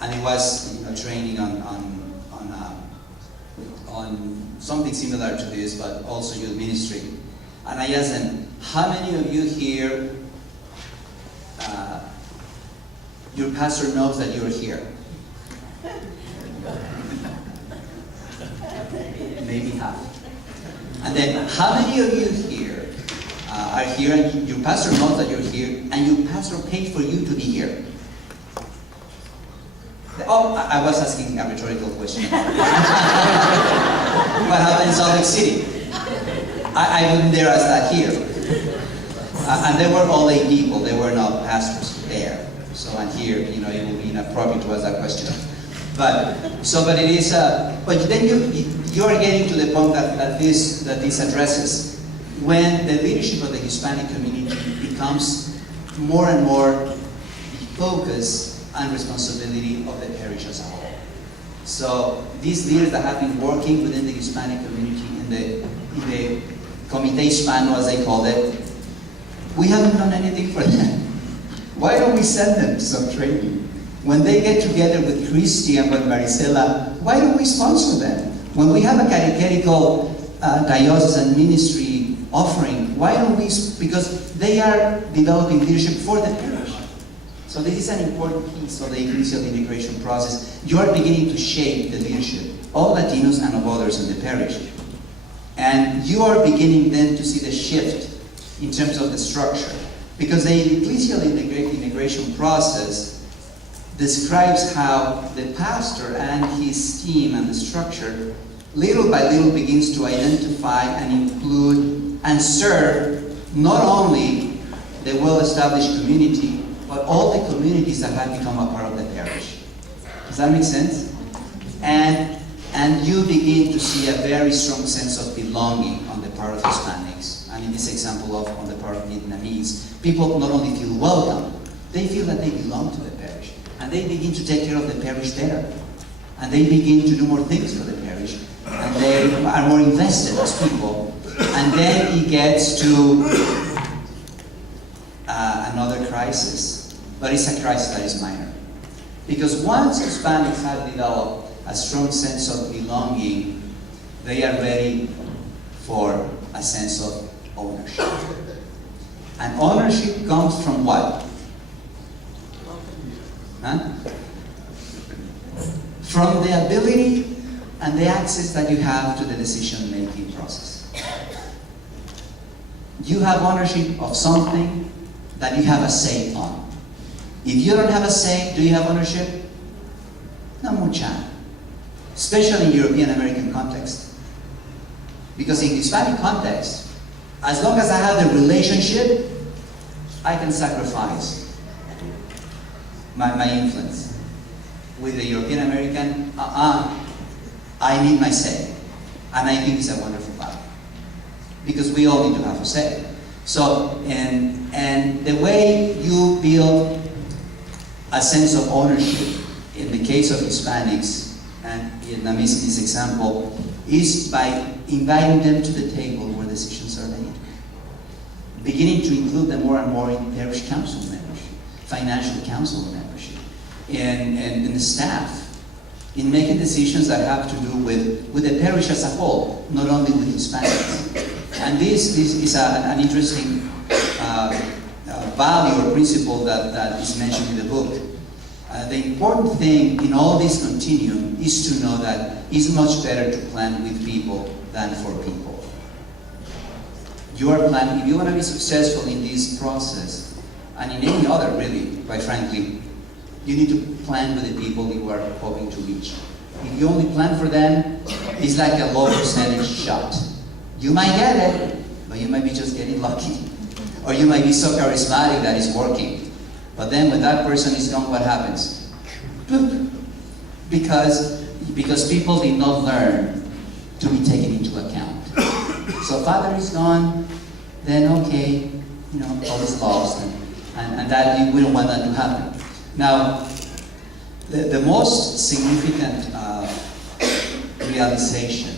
and it was training on something similar to this, but also youth ministry. And I asked them, how many of you here, your pastor knows that you're here? Maybe half. And then, how many of you here are here and your pastor knows that you're here, and your pastor paid for you to be here? Oh, I was asking a rhetorical question. What happened in Salt Lake City? I wouldn't dare ask that here. And they were all lay people, they were not pastors there. So, and here, it would be inappropriate to ask that question. But it is, but then you are getting to the point that this addresses when the leadership of the Hispanic community becomes more and more focus and responsibility of the parish as a whole. So these leaders that have been working within the Hispanic community in the Comité Hispano, as they call it, we haven't done anything for them. Why don't we send them some training? When they get together with Christy and with Maricela, why don't we sponsor them? When we have a catechetical diocesan ministry offering, why don't we, because they are developing leadership for the parish. So this is an important piece of the Ecclesial integration process. You are beginning to shape the leadership of Latinos and of others in the parish. And you are beginning then to see the shift in terms of the structure. Because the Ecclesial integration process describes how the pastor and his team and the structure little by little begins to identify and include and serve not only the well-established community, but all the communities that have become a part of the parish. Does that make sense? And you begin to see a very strong sense of belonging on the part of Hispanics, and in this example on the part of Vietnamese. People not only feel welcome, they feel that they belong to the parish, and they begin to take care of the parish better, and they begin to do more things for the parish, and they are more invested as people. And then it gets to another crisis, but it's a crisis that is minor. Because once Hispanics have developed a strong sense of belonging, they are ready for a sense of ownership. And ownership comes from what? Huh? From the ability and the access that you have to the decision-making process. You have ownership of something that you have a say on. If you don't have a say, do you have ownership? No mucha. Especially in European American context. Because in Hispanic context, as long as I have the relationship, I can sacrifice my influence. With the European American, I need my say. And I think it's a wonderful value. Because we all need to have a say. So, and the way you build a sense of ownership, in the case of Hispanics and Vietnamese in this example, is by inviting them to the table where decisions are made. Beginning to include them more and more in parish council membership, financial council membership, and in the staff, in making decisions that have to do with the parish as a whole, not only with Hispanics. And this is an interesting value or principle that is mentioned in the book. The important thing in all this continuum is to know that it's much better to plan with people than for people. You are planning, if you want to be successful in this process, and in any other really, quite frankly, you need to plan with the people you are hoping to reach. If you only plan for them, it's like a low percentage shot. You might get it, but you might be just getting lucky. Or you might be so charismatic that it's working. But then when that person is gone, what happens? Because people did not learn to be taken into account. So father is gone, then okay, all is lost, and that we don't want that to happen. Now, the most significant realization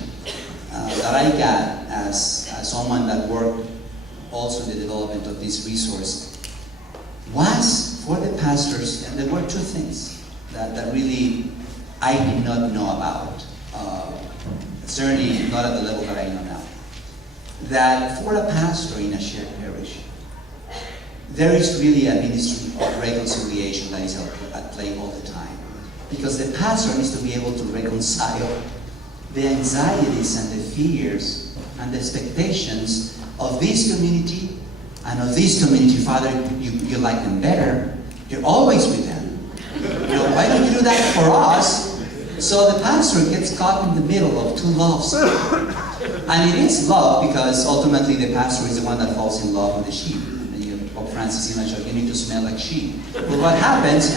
that I got as someone that worked also in the development of this resource was for the pastors, and there were two things that really I did not know about, certainly not at the level that I know now. That for a pastor in a shared parish, there is really a ministry of reconciliation that is at play all the time. Because the pastor needs to be able to reconcile the anxieties and the fears and the expectations of this community and of this community. Father, you like them better. You're always with them. Why don't you do that for us? So the pastor gets caught in the middle of two loves. And it is love because ultimately the pastor is the one that falls in love with the sheep. Pope Francis image of you need to smell like sheep. But what happens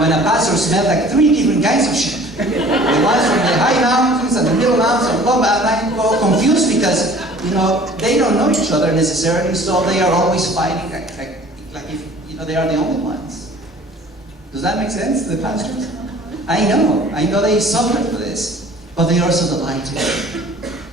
when a pastor smells like three different kinds of sheep? The ones from the high mountains and the middle mountains and low, and I go confused because they don't know each other necessarily, so they are always fighting like if, they are the only ones. Does that make sense, the pastors? I know they suffer for this, but they are also delighted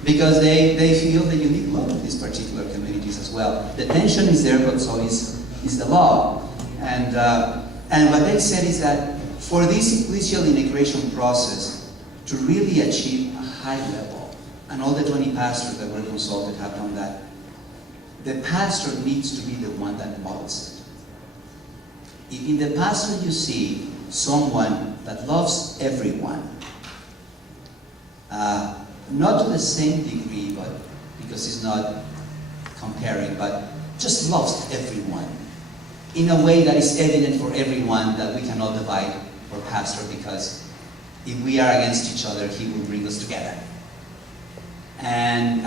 because they feel the unique love of these particular communities as well. The tension is there, but so is the love. And what they said is that for this ecclesial integration process to really achieve a high level, and all the 20 pastors that were consulted have done that, the pastor needs to be the one that models it. If in the pastor you see someone that loves everyone, not to the same degree, but because he's not comparing, but just loves everyone in a way that is evident for everyone, that we cannot divide our pastor, because if we are against each other, he will bring us together. And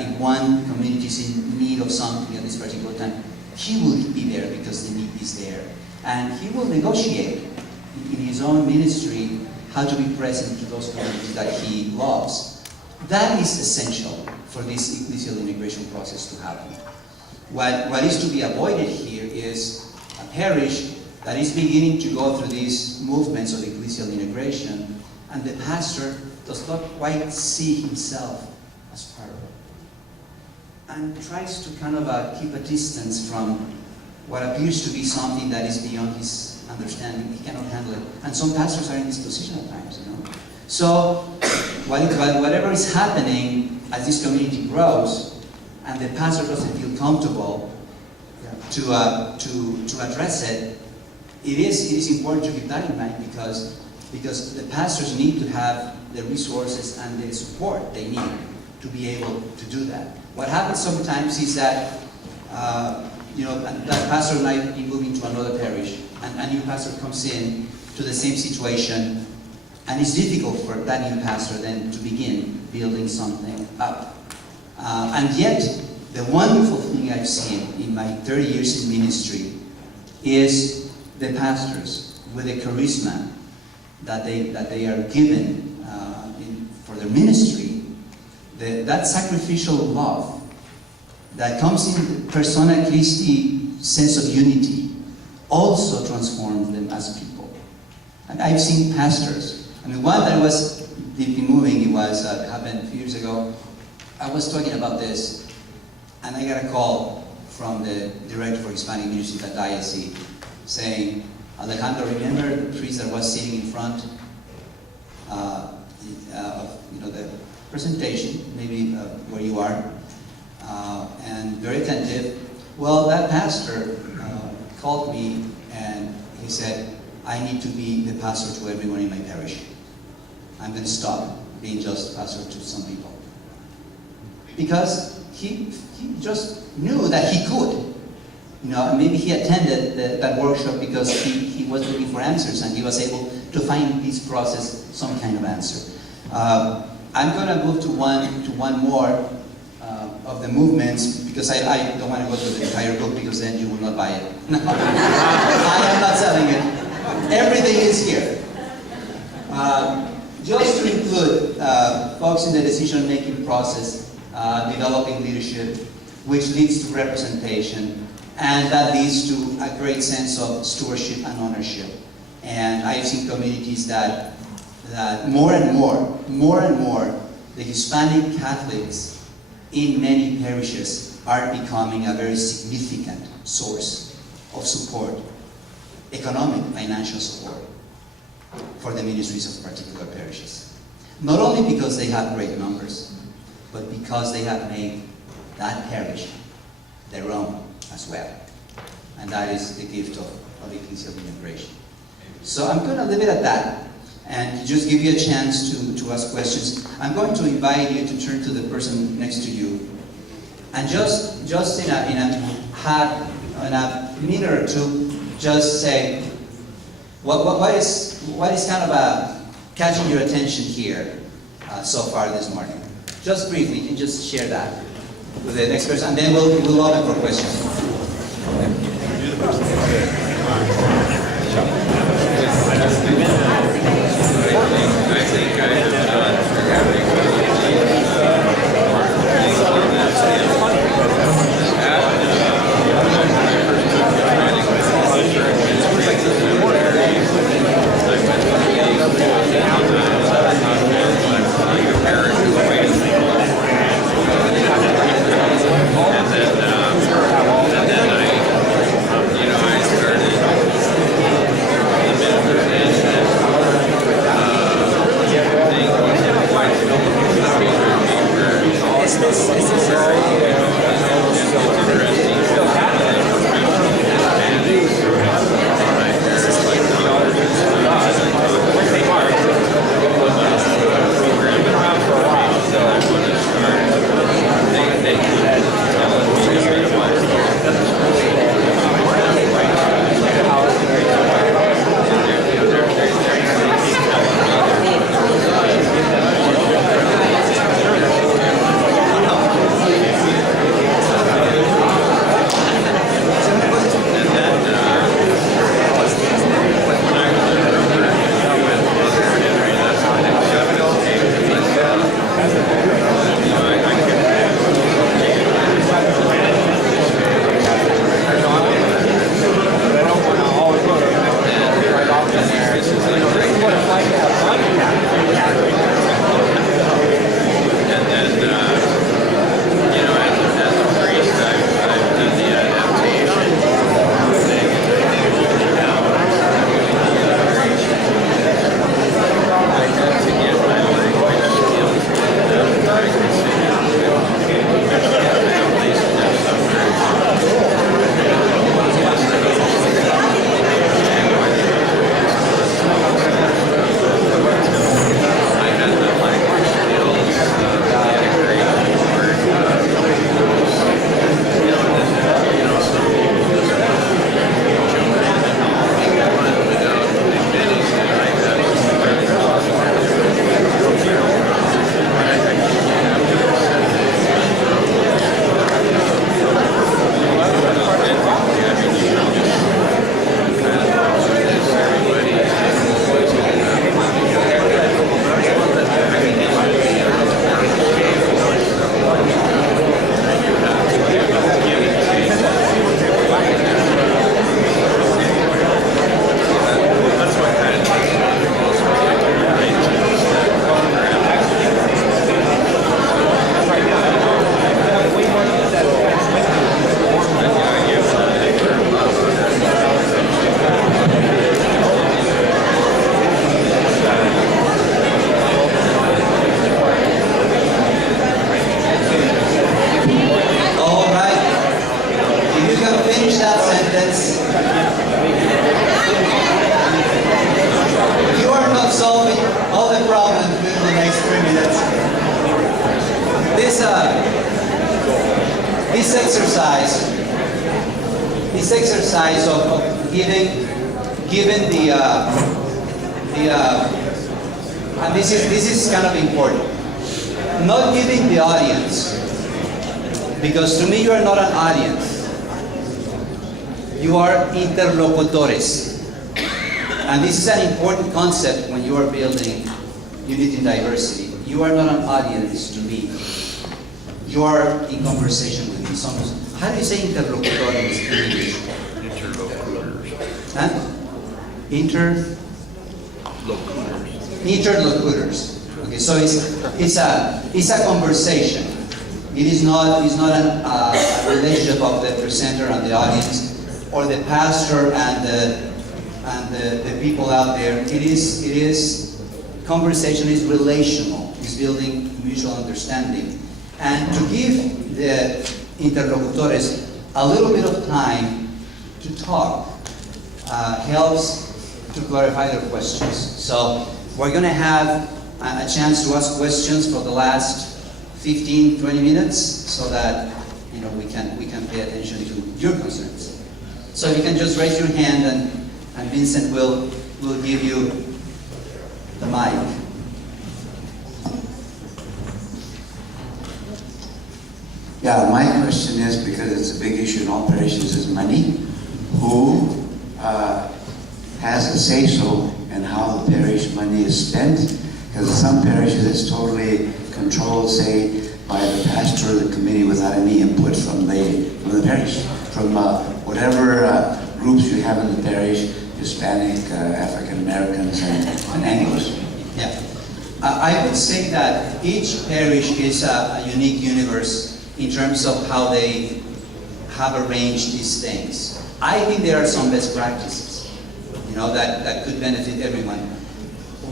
if one community is in need of something at this particular time, he will be there because the need is there. And he will negotiate in his own ministry how to be present to those communities that he loves. That is essential for this ecclesial integration process to happen. What is to be avoided here is a parish that is beginning to go through these movements of ecclesial integration, and the pastor does not quite see himself as part of it, and tries to kind of keep a distance from what appears to be something that is beyond his understanding. He cannot handle it. And some pastors are in this position at times, So, whatever is happening as this community grows, and the pastor doesn't feel comfortable to address it, it is important to keep that in mind, because the pastors need to have the resources and the support they need to be able to do that. What happens sometimes is that that pastor might be moving to another parish, and a new pastor comes in to the same situation, and it's difficult for that new pastor then to begin building something up. And yet, the wonderful thing I've seen in my 30 years in ministry is the pastors with the charisma that they are given for their ministry, that sacrificial love that comes in persona Christi sense of unity also transforms them as people. And I've seen pastors. One that was deeply moving, it happened a few years ago. I was talking about this, and I got a call from the director for Hispanic ministry at Diocese saying, Alejandro, remember the priest that was sitting in front of the presentation, maybe where you are, and very attentive. Well, that pastor called me and he said, I need to be the pastor to everyone in my parish. I'm going to stop being just pastor to some people. Because he just knew that he could. Maybe he attended that workshop because he was looking for answers, and he was able to find in this process some kind of answer. I'm going to move to one more of the movements, because I don't want to go through the entire book, because then you will not buy it. No, I am not selling it. Everything is here. Just to include folks in the decision-making process, developing leadership, which leads to representation, and that leads to a great sense of stewardship and ownership. And I've seen communities that more and more, the Hispanic Catholics in many parishes are becoming a very significant source of support, economic, financial support, for the ministries of particular parishes. Not only because they have great numbers, but because they have made that parish their own as well. And that is the gift of ecclesial integration. So I'm going to leave it at that, and just give you a chance to ask questions. I'm going to invite you to turn to the person next to you, and just in a minute or two, just say, what is kind of catching your attention here so far this morning? Just briefly, you can just share that with the next person, and then we'll open for questions. this exercise of giving the and this is kind of important, not giving the audience, because to me you are not an audience, you are interlocutores, and this is an important concept when you are building unity and diversity. You are not an audience to me. You are in conversation with me. How do you say interlocutores in English? Interlocutors. Huh? Interlocutors. Okay, so it's a conversation. It is not a relationship of the presenter and the audience, or the pastor and the people out there. It is conversation is relational. It's building mutual understanding, and to give the interlocutores a little bit of time to talk helps to clarify their questions. So we're going to have a chance to ask questions for the last 15-20 minutes, so that we can pay attention to your concerns. So you can just raise your hand, and Vincent will give you the mic. Yeah, my question is, because it's a big issue in all parishes, is money. Who has a say-so in how the parish money is spent? Because in some parishes it's totally controlled, say, by the pastor or the committee without any input from the parish, from whatever groups you have in the parish, Hispanic, African Americans, and Anglos. Yeah, I would say that each parish is a unique universe in terms of how they have arranged these things. I think there are some best practices, that could benefit everyone.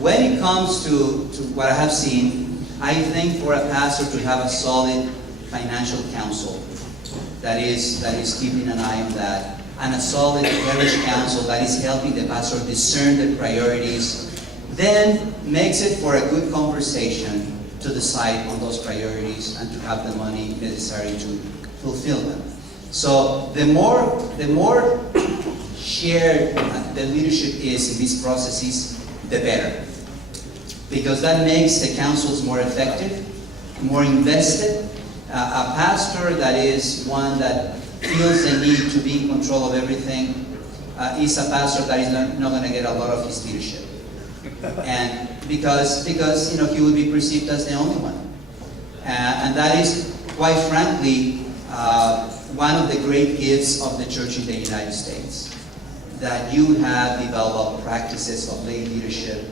When it comes to what I have seen, I think for a pastor to have a solid financial council that is keeping an eye on that, and a solid parish council that is helping the pastor discern the priorities, then makes it for a good conversation to decide on those priorities and to have the money necessary to fulfill them. So the more shared the leadership is in these processes, the better. Because that makes the councils more effective, more invested. A pastor that is one that feels the need to be in control of everything is a pastor that is not going to get a lot of his leadership. And because he will be perceived as the only one. And that is, quite frankly, one of the great gifts of the church in the United States. That you have developed practices of lay leadership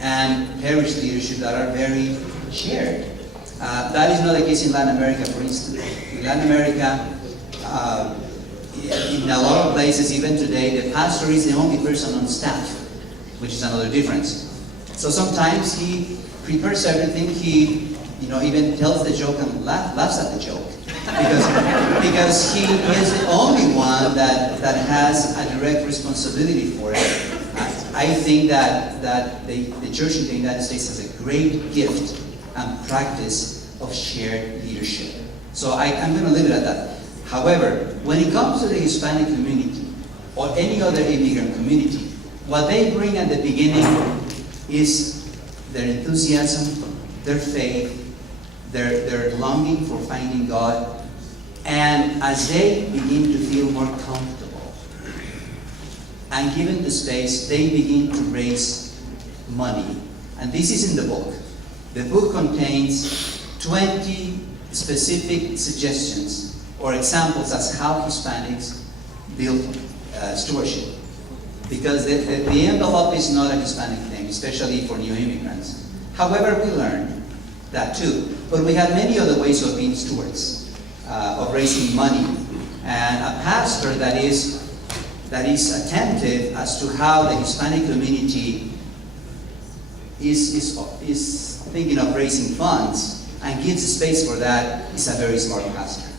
and parish leadership that are very shared. That is not the case in Latin America, for instance. In Latin America, in a lot of places, even today, the pastor is the only person on staff, which is another difference. So sometimes he prepares everything, he even tells the joke and laughs at the joke. Because he is the only one that has a direct responsibility for it. I think that the church in the United States has a great gift and practice of shared leadership. So I'm going to leave it at that. However, when it comes to the Hispanic community or any other immigrant community, what they bring at the beginning is their enthusiasm, their faith, their longing for finding God, and as they begin to feel more comfortable and given the space, they begin to raise money. And this is in the book. The book contains 20 specific suggestions or examples as how Hispanics build stewardship. Because the envelope is not a Hispanic thing, especially for new immigrants. However, we learned that too. But we have many other ways of being stewards, of raising money. And a pastor that is attentive as to how the Hispanic community is thinking of raising funds and gives space for that is a very smart pastor.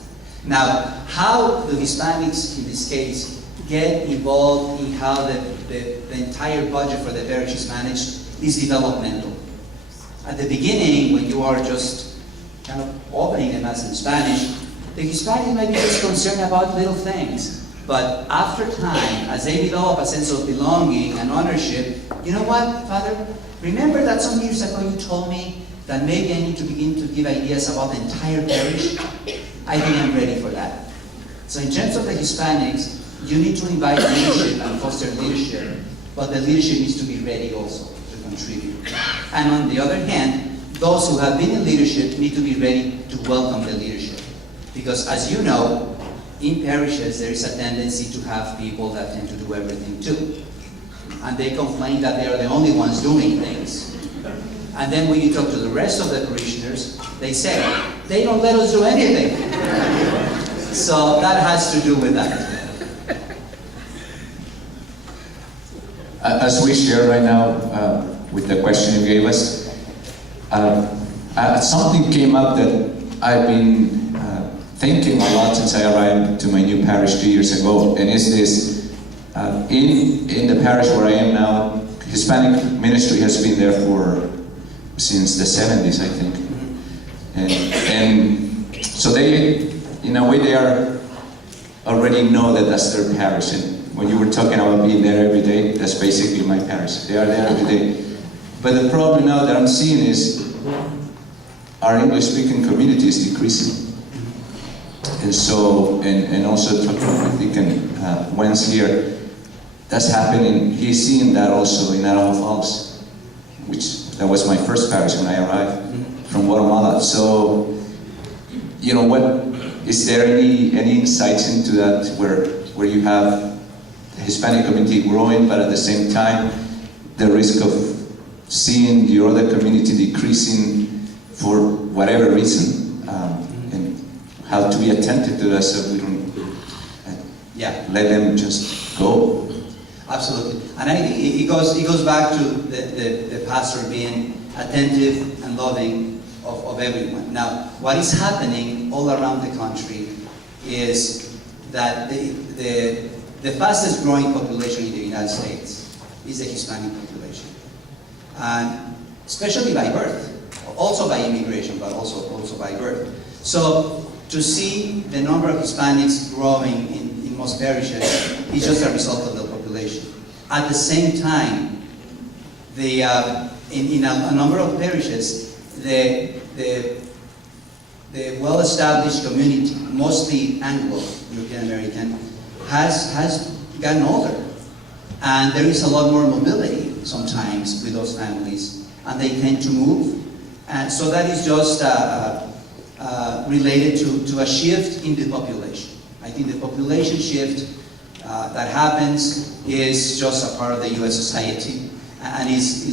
Now, how do Hispanics, in this case, get involved in how the entire budget for the parish is managed is developmental. At the beginning, when you are just kind of opening them as in Spanish, the Hispanics might be just concerned about little things. But after time, as they develop a sense of belonging and ownership, you know what, Father? Remember that some years ago you told me that maybe I need to begin to give ideas about the entire parish? I think I'm ready for that. So in terms of the Hispanics, you need to invite leadership and foster leadership, but the leadership needs to be ready also to contribute. And on the other hand, those who have been in leadership need to be ready to welcome the leadership. Because as you know, in parishes there is a tendency to have people that tend to do everything too. And they complain that they are the only ones doing things. And then when you talk to the rest of the parishioners, they say, they don't let us do anything. So that has to do with that. As we share right now with the question you gave us, something came up that I've been thinking a lot since I arrived to my new parish 2 years ago, and it's this, in the parish where I am now, Hispanic ministry has been there since the 70s, I think. And so they, in a way, they already know that that's their parish. And when you were talking about being there every day, that's basically my parish. They are there every day. But the problem now that I'm seeing is our English-speaking community is decreasing. And so, and also talking with Deacon Wens here, that's happening. He's seeing that also in Idaho Falls, that was my first parish when I arrived from Guatemala. So, you know, is there any insights into that where you have the Hispanic community growing, but at the same time, the risk of seeing your other community decreasing for whatever reason? How to be attentive to that so we don't let them just go. Absolutely. And I think it goes back to the pastor being attentive and loving of everyone. Now, what is happening all around the country is that the fastest growing population in the United States is the Hispanic population. And especially by birth, also by immigration, but also by birth. So to see the number of Hispanics growing in most parishes is just a result of the population. At the same time, in a number of parishes, the well-established community, mostly Anglo-European American, has gotten older. And there is a lot more mobility sometimes with those families, and they tend to move. And so that is just related to a shift in the population. I think the population shift that happens is just a part of the U.S. society, and is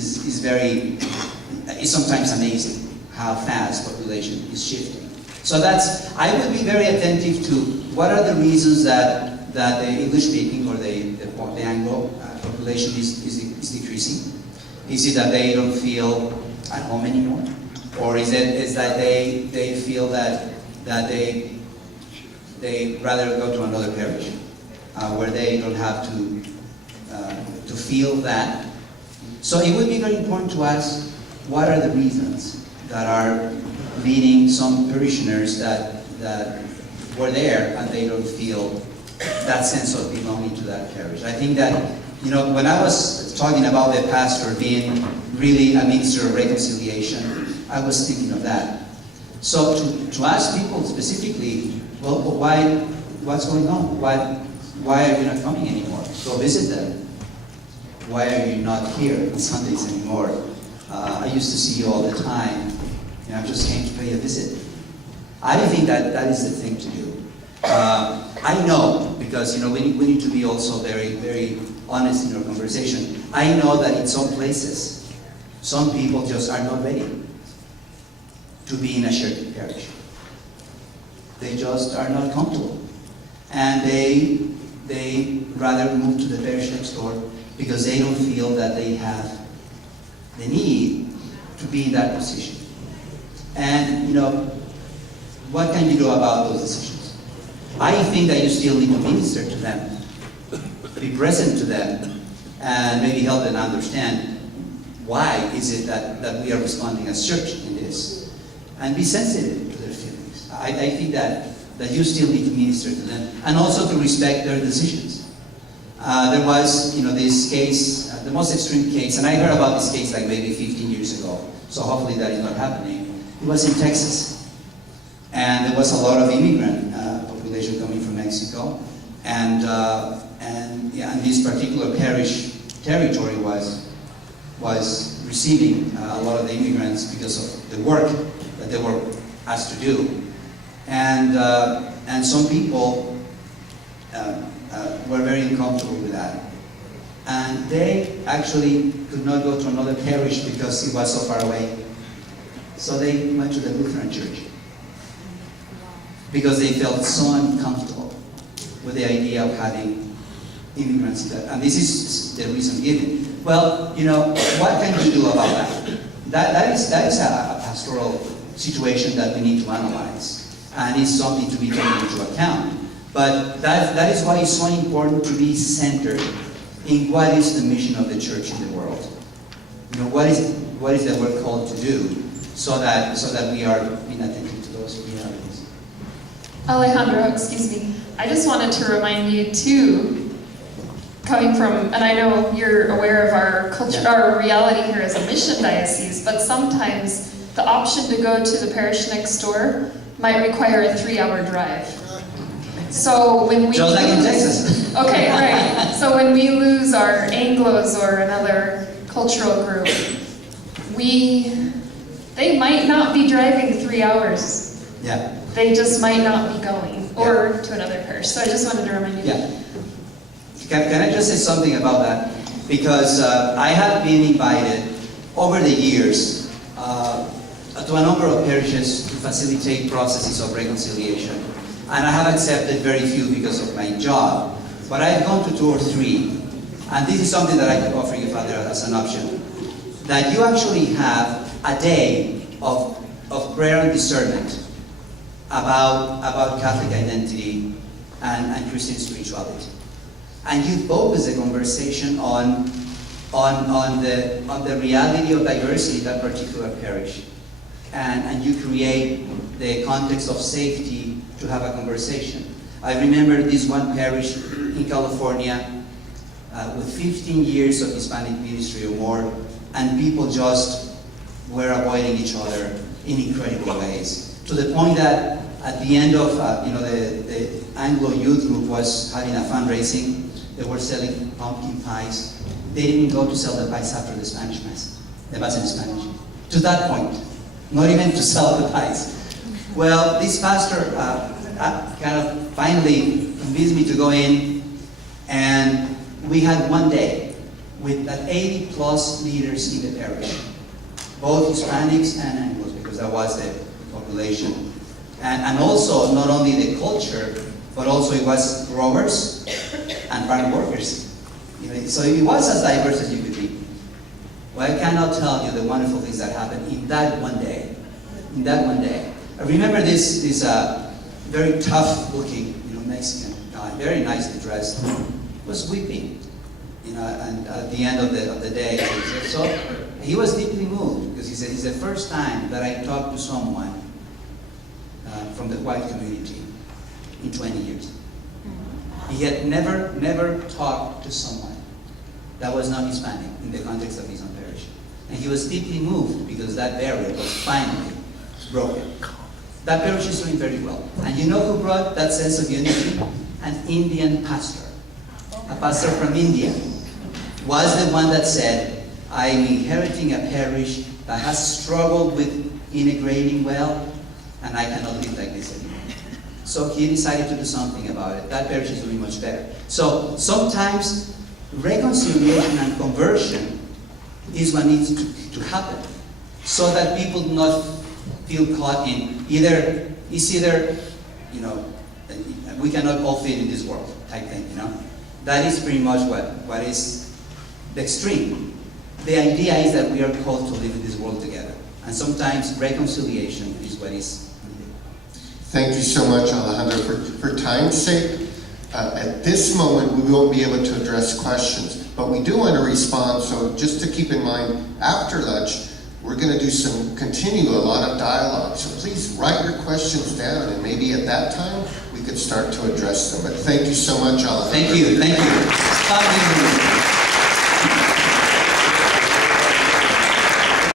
sometimes amazing how fast population is shifting. So I would be very attentive to what are the reasons that the English-speaking or the Anglo population is decreasing. Is it that they don't feel at home anymore? Or is that they feel that they rather go to another parish where they don't have to feel that? So it would be very important to ask what are the reasons that are leading some parishioners that were there and they don't feel that sense of belonging to that parish. I think that, you know, when I was talking about the pastor being really a minister of reconciliation, I was thinking of that. So to ask people specifically, well, what's going on? Why are you not coming anymore? Go visit them. Why are you not here on Sundays anymore? I used to see you all the time. You know, I just came to pay a visit. I think that is the thing to do. I know, because you know we need to be also very, very honest in our conversation. I know that in some places, some people just are not ready to be in a shared parish. They just are not comfortable. And they rather move to the parish next door because they don't feel that they have the need to be in that position. And you know, what can you do about those decisions? I think that you still need to minister to them, be present to them, and maybe help them understand why is it that we are responding as church in this. and be sensitive to their feelings. I think that you still need to minister to them, and also to respect their decisions. There was, this case, the most extreme case, and I heard about this case like maybe 15 years ago, so hopefully that is not happening. It was in Texas, and there was a lot of immigrant population coming from Mexico, and this particular parish territory was receiving a lot of the immigrants because of the work that they were asked to do, and some people were very uncomfortable with that, and they actually could not go to another parish because it was so far away. So they went to the Lutheran church because they felt so uncomfortable with the idea of having immigrants there. And this is the reason given. Well, what can you do about that? That is a pastoral situation that we need to analyze, and it's something to be taken into account. But that is why it's so important to be centered in what is the mission of the church in the world. What is that we're called to do, so that we are being attentive to those realities. Alejandro, excuse me. I just wanted to remind you too, coming from, and I know you're aware of our culture, our reality here as a mission diocese, but sometimes the option to go to the parish next door might require a 3-hour drive. So when we just like in Texas. Okay, right. So when we lose our Anglos or another cultural group, they might not be driving 3 hours. Yeah. They just might not be going, or to another parish. So I just wanted to remind you. Yeah. Can I just say something about that? Because I have been invited over the years to a number of parishes to facilitate processes of reconciliation. And I have accepted very few because of my job. But I've gone to 2 or 3. And this is something that I could offer you, Father, as an option. That you actually have a day of prayer and discernment about Catholic identity and Christian spirituality. And you focus the conversation on the reality of diversity in that particular parish. And you create the context of safety to have a conversation. I remember this one parish in California with 15 years of Hispanic ministry or more, and people just were avoiding each other in incredible ways. To the point that at the end of, the Anglo youth group was having a fundraising. They were selling pumpkin pies. They didn't go to sell the pies after the Spanish Mass. The Mass in Spanish. To that point. Not even to sell the pies. Well, this pastor kind of finally convinced me to go in, and we had one day with 80 plus leaders in the parish, both Hispanics and Anglos, because that was the population. And also, not only the culture, but also it was growers and farm workers. So it was as diverse as you could be. Well, I cannot tell you the wonderful things that happened in that one day. In that one day. I remember this very tough-looking, Mexican guy, very nicely dressed, was weeping, and at the end of the day. So he was deeply moved, because he said, it's the first time that I talked to someone from the white community in 20 years. He had never talked to someone that was not Hispanic in the context of his own parish. And he was deeply moved because that barrier was finally broken. That parish is doing very well. And you know who brought that sense of unity? An Indian pastor. A pastor from India was the one that said, I'm inheriting a parish that has struggled with integrating well, and I cannot live like this anymore. So he decided to do something about it. That parish is doing much better. So sometimes reconciliation and conversion is what needs to happen, so that people do not feel caught in either, we cannot all fit in this world type thing, That is pretty much what is the extreme. The idea is that we are called to live in this world together. And sometimes reconciliation is what is needed. Thank you so much, Alejandro. For time's sake, at this moment, we won't be able to address questions, but we do want to respond, so just to keep in mind, after lunch, we're going to continue a lot of dialogue. So please write your questions down, and maybe at that time we could start to address them. But thank you so much, Alejandro. Thank you. Thank you.